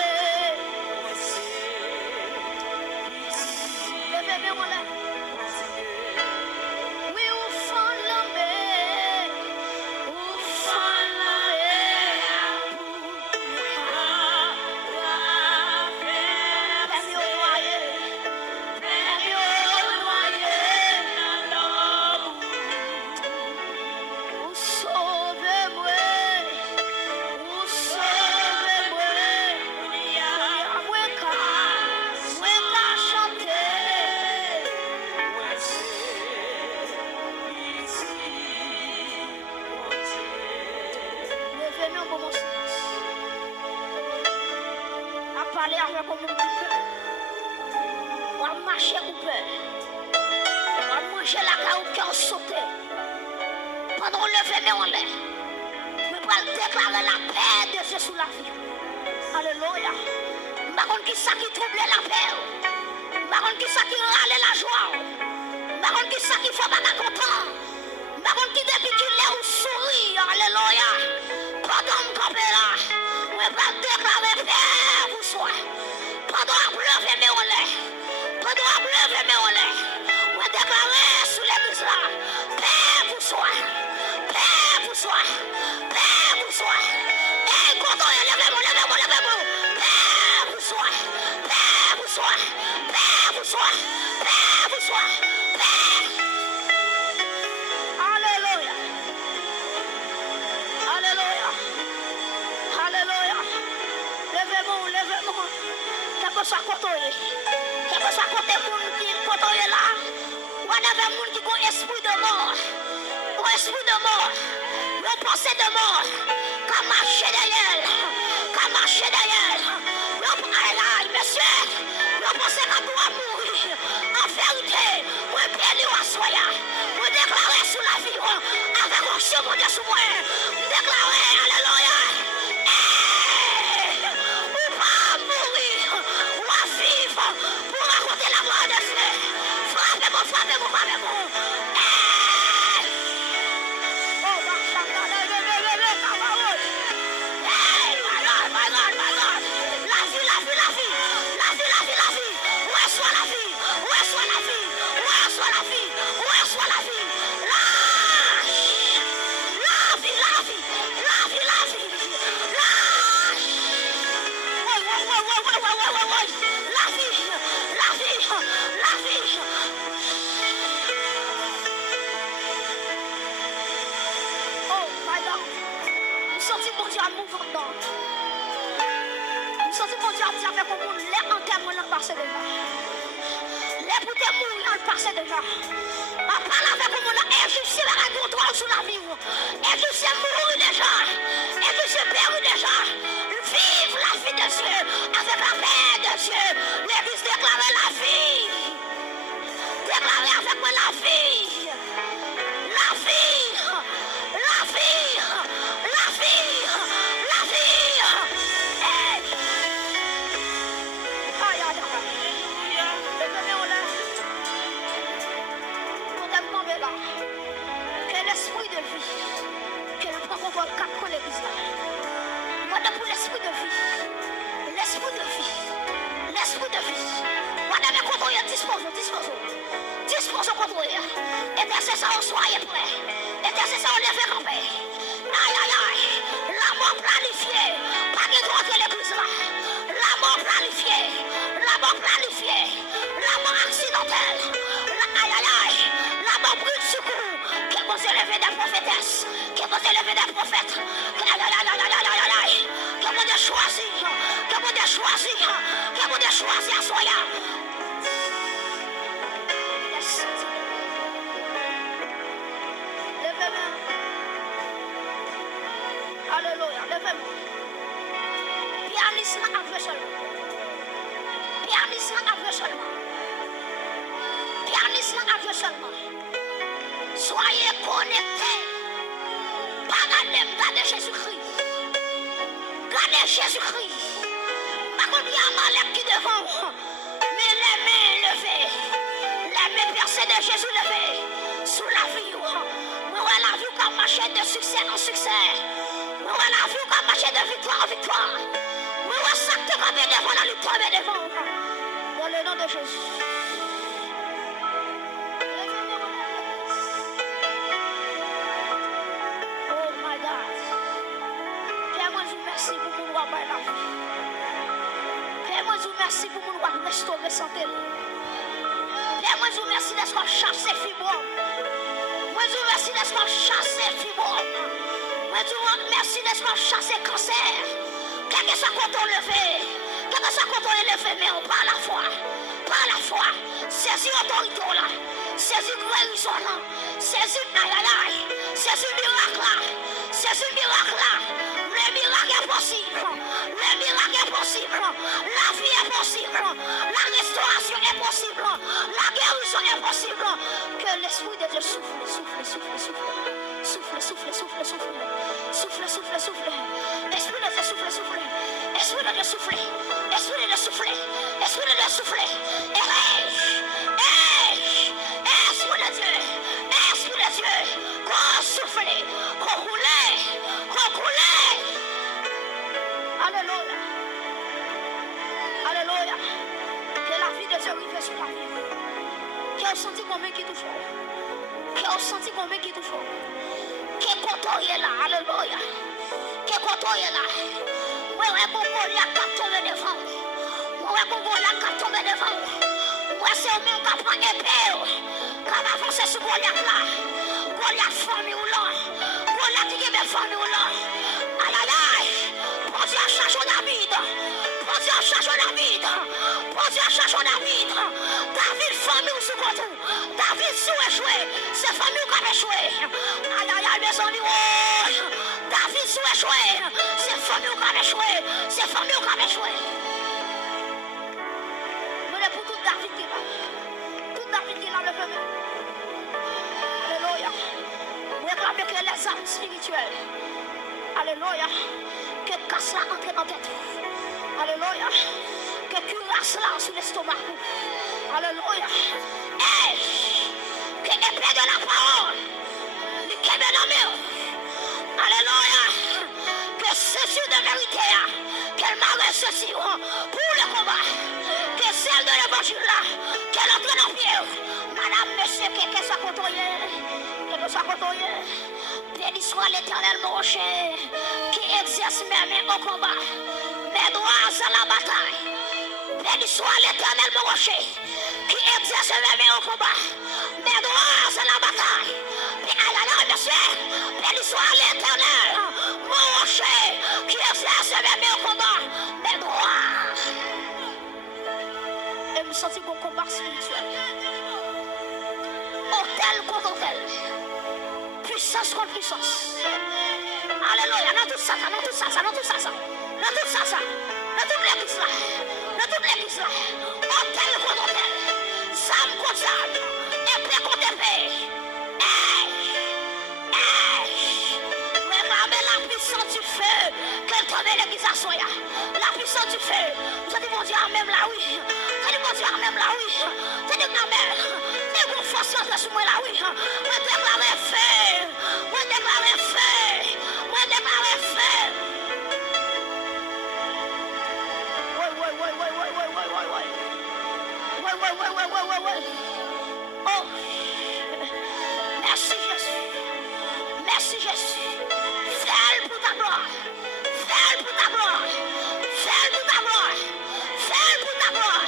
Levez-moi là. Oui, au fond de la mer, au fond de la mer, permis au noyer. Sauve-moi, sauter. Pendant qu'on lève mes en l'air. Je vais déclarer la paix de Dieu sur la vie. Alléluia. Par contre, qui ça qui trouble la paix? Par contre, qui ça qui râle la joie? Par contre, qui ça qui fait pas content? Par contre, qui depuis qu'il est au sourire? Alléluia. Pendant que je suis là, je vais déclarer paix pour soi. Pendant que je lève mes en l'air. Pendant que je lève mes en l'air. Je vais déclarer sous l'église là. Paix pour soi. Paix pour soi. Paix pour soi. Et quand on est lève-moi. Paix pour soi. Paix pour soi. Paix pour soi. Paix pour soi. Paix. Alléluia. Alléluia. Alléluia. Levez-moi. Qu'est-ce que ça côtoie? Qu'est-ce que ça côté pour qui côtoie là? Ou avait monde qui a un esprit de mort. Un esprit de mort. Une pensée de mort. Comme marcher derrière. Comme marcher derrière. Monsieur, je pense qu'on doit mourir. En vérité, on est bien à soya. On déclare sur la vie avec un chemin de soin. On déclare, alléluia. On va mourir. On va vivre pour raconter la gloire de Dieu. Frappez-moi. Déjà. On parle avec vous, Égyptien a un contrôle sur la vie. Égyptien mourit déjà. Égyptien périt déjà. Vive la vie de Dieu avec la paix de Dieu. L'Église déclare la vie. Déclarez avec moi la vie. La vie. La vie. La vie. La vie. Aïe, aïe, aïe. Que l'esprit de vie, que le prend contrôle de l'église là. Voilà pour l'esprit de vie. L'esprit de vie. L'esprit de vie. Voilà mes contrôles, disposons contrôler. Intercesseur, soyez prêts. Intercesseur, levez campé. Aïe, aïe, aïe. La mort planifiée. Pas de droit de l'église là. La mort planifiée. La mort planifiée. La mort accidentelle. Aïe, aïe, aïe. La mort brûle secours. Que vous élevez des prophétesses. Que vous élevez des prophètes. Aïe, aïe, aïe, aïe, aïe, aïe, aïe. Que vous de choisir. Que vous de choisir. Que vous de choisir. Soyez. Levez-moi. Alléluia. Levez-moi. Pianiste avec seulement. Pianiste avec seulement. Pianiste avec seulement. Soyez connectés. Pas gardez Jésus-Christ. Gardez Jésus-Christ. Par contre, il y a un malheur qui devant. Mais les mains levées. Les mains percées de Jésus levées. Sous la vie. Nous avons la vie comme marcher de succès en succès. Nous avons la vie comme marcher de victoire en victoire. Nous avons ça comme devant la lutte devant. Dans le nom de Jésus. Merci pour nous avoir la vie. Père, moi je vous remercie pour nous avoir restauré santé. Père, moi je vous remercie d'être chassé fibrome. Moi je vous remercie d'être chassé fibrome. Moi je vous remercie d'être chassé cancer. Quel que soit quand on levé, quel que soit quand on est levé, mais on par la foi. Par la foi. Saisis l'autorité là. Saisis guérison là. Saisis aïe aïe aïe. Saisis miracle là. Saisis miracle là. Le miracle est possible. Le miracle est possible. La vie est possible. La restauration est possible. La guérison sont impossibles. Que l'Esprit de Dieu souffle, souffle, souffle, souffle. Souffle, souffle, souffle, souffle. Souffle, souffle, souffle. Esprit de Dieu souffle, souffle. Esprit de Dieu souffle. Esprit de Dieu souffle. Esprit de Dieu souffle. Esprit de Dieu. Esprit de Dieu. Qu'on souffle. Qu'on roule. Qu'on coule. Alléluia. Alléluia. Que la vie de Dieu arrive sur la vie. Qui a senti combien qui touche. Qui a senti combien qui touche. Qui est content là. Alléluia. Qui est content là. Moi, je vais tomber devant. Moi, je vais tomber devant. Moi, c'est au même qui prend épée. Quand on avance sur Goliath là. Goliath famille ou là. Goliath qui est famille ou là. Aïe aïe aïe. Pour Dieu à chercher David. Pour Dieu à chercher David. Pour Dieu à chercher David. David famille ou sous contre. David sous échoué. C'est famille qui a échoué. Aïe aïe aïe mes amis. David sous échoué. C'est famille qui a échoué. C'est famille qui a échoué. Mais pour tout David qui est là. Tout David qui est là le premier. Alléluia. Réclamez que les âmes spirituelles. Alléluia. Que casse là entre dans tête. Alléluia. Que cuirasse là sur l'estomac. Alléluia. Et que épée de la parole. Le québec dans mes. Alléluia. Que ceci de vérité. Qu'elle m'a ceci pour le combat. Que celle de l'évangile là. Qu'elle entre dans pied. Madame, monsieur, qu'elle soit côtoyée. Qu'elle soit côtoyée. Béni soit l'Éternel, mon rocher, qui exerce mes mains au combat, mes doigts à la bataille. Béni soit l'Éternel, mon rocher, qui exerce mes mains au combat, mes doigts à la bataille. Aïe aïe aïe, monsieur, béni soit l'Éternel, mon rocher, qui exerce mes mains au combat, mes doigts. Et me sentir mon combat spirituel. Hôtel contre hôtel. Puissance contre puissance. Alléluia. Dans tout ça, dans tout ça, dans tout ça, dans tout ça, dans toute l'église là, dans toute l'église là, hôtel contre hôtel, Sam contre Sam, épée contre épée. Regardez la puissance du feu, qu'elle tombe l'église à soya. La puissance du feu. Vous avez mon Dieu, même là, oui. Vous avez mon Dieu, même là, oui. Vous avez mon Dieu, vous force sur moi là, oui. Moi déclarer feu. Moi déclarer feu. Moi déclarer feu. Ouais. Oh. Merci Jésus. Merci Jésus. Fais pour ta gloire. Fais pour ta gloire. Fais pour ta gloire. Fais pour ta gloire.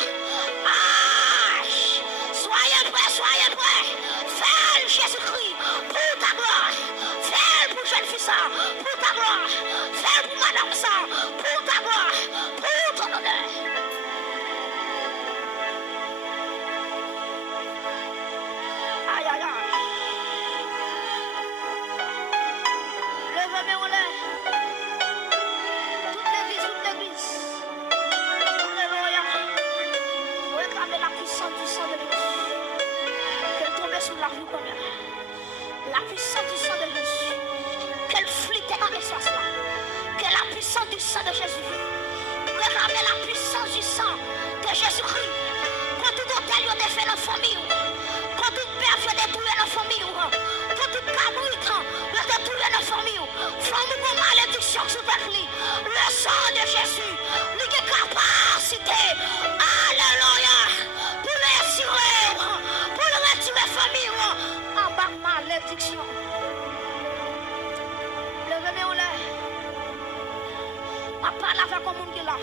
Soyez prêts. Fais Jésus-Christ pour ta gloire. Fais pour jeune fils pour ta gloire. Fais pour madame ça pour ta gloire. Pour ton honneur. Aïe aïe aïe. Levez-moi en l'air. Toute l'église. Alléluia. Réclamez la puissance du sang de Jésus. Qu'elle tombe sur la vie première. La puissance du sang de Jésus. Qu'elle flitte dans l'espace là. Que la puissance du sang de Jésus. Réclamez la puissance du sang de Jésus-Christ. Quand tout hôtel y a fait la famille. Quand tout père fait détruire la famille. Quand tout cabrit y a détruire la famille. Famille pour malédiction sous ta vie. Le sang de Jésus. Il a capacité. Alléluia. Pour le retirer famille. En bas malédiction. Levez-moi en l'air. On parle avec le monde qui est là.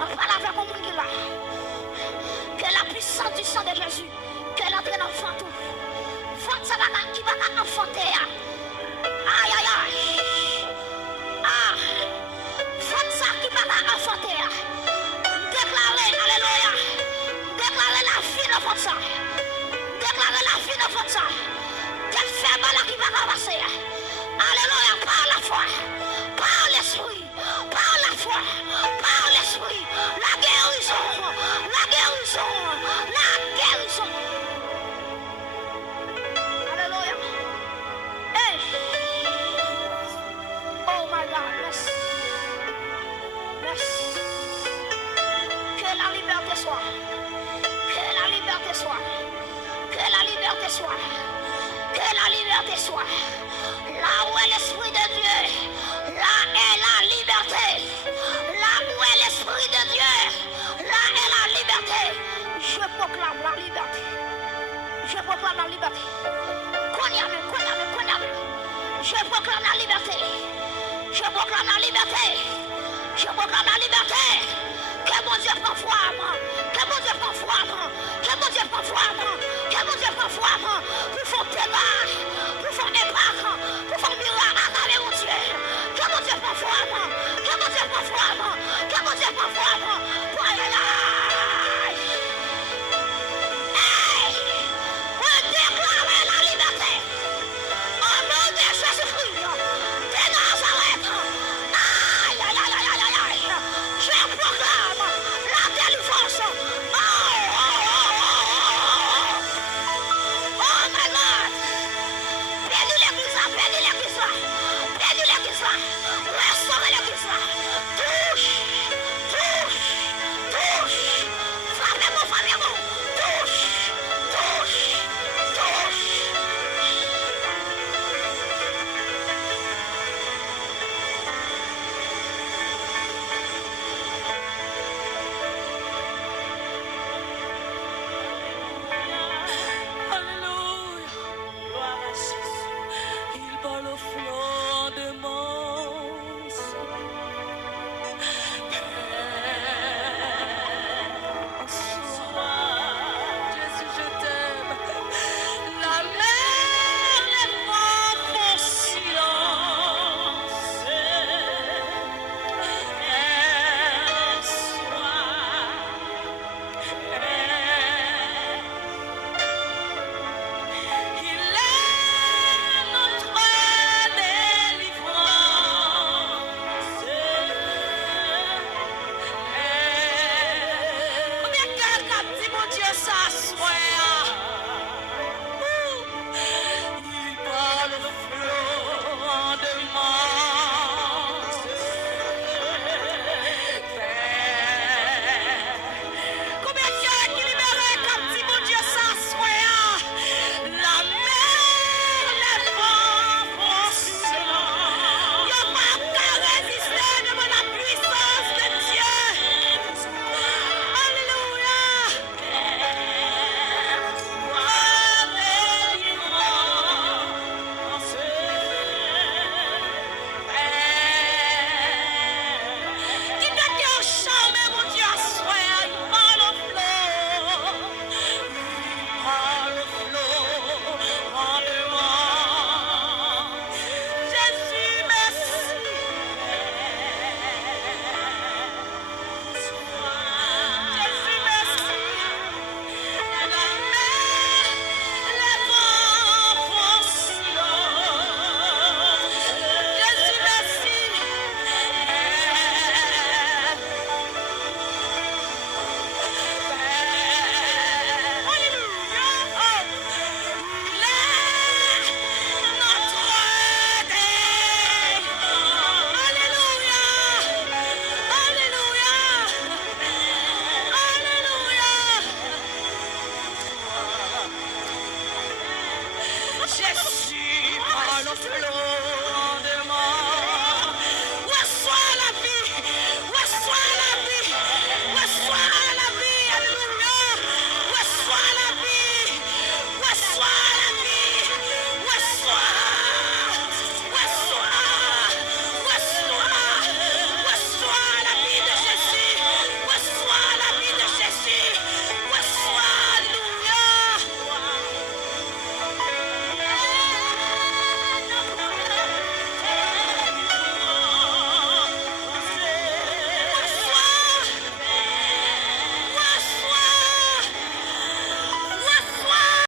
On parle avec le monde qui est là. Que la puissance du sang de Jésus, qu'elle entre dans le ventre. Ventre ça qui va enfanter. Aïe aïe aïe. Ah. Ventre ça qui va enfanter. Déclarez, alléluia. Déclarez la vie de votre sang. Déclarez la vie de votre sang. Quel faible là qui va avancer. Alléluia, par la foi, par l'esprit, par la foi, par l'esprit. La guérison, la guérison, la guérison. soit. Que la liberté soit. Que la liberté soit. Que la liberté soit. Là où est l'Esprit de Dieu, là est la liberté. Là où est l'Esprit de Dieu, là est la liberté. Je proclame la liberté. Je proclame la liberté. Je proclame la liberté. Je proclame la liberté. Je proclame la liberté. Que mon Dieu prend forme. Que mon Dieu prend forme. Que mon Dieu prend forme. Que mon Dieu prend forme. Pour faire débat. Pour faire impact. Pour faire miracle avec mon Dieu. Que mon Dieu prend forme. Que mon Dieu prend forme. Que mon Dieu prend forme.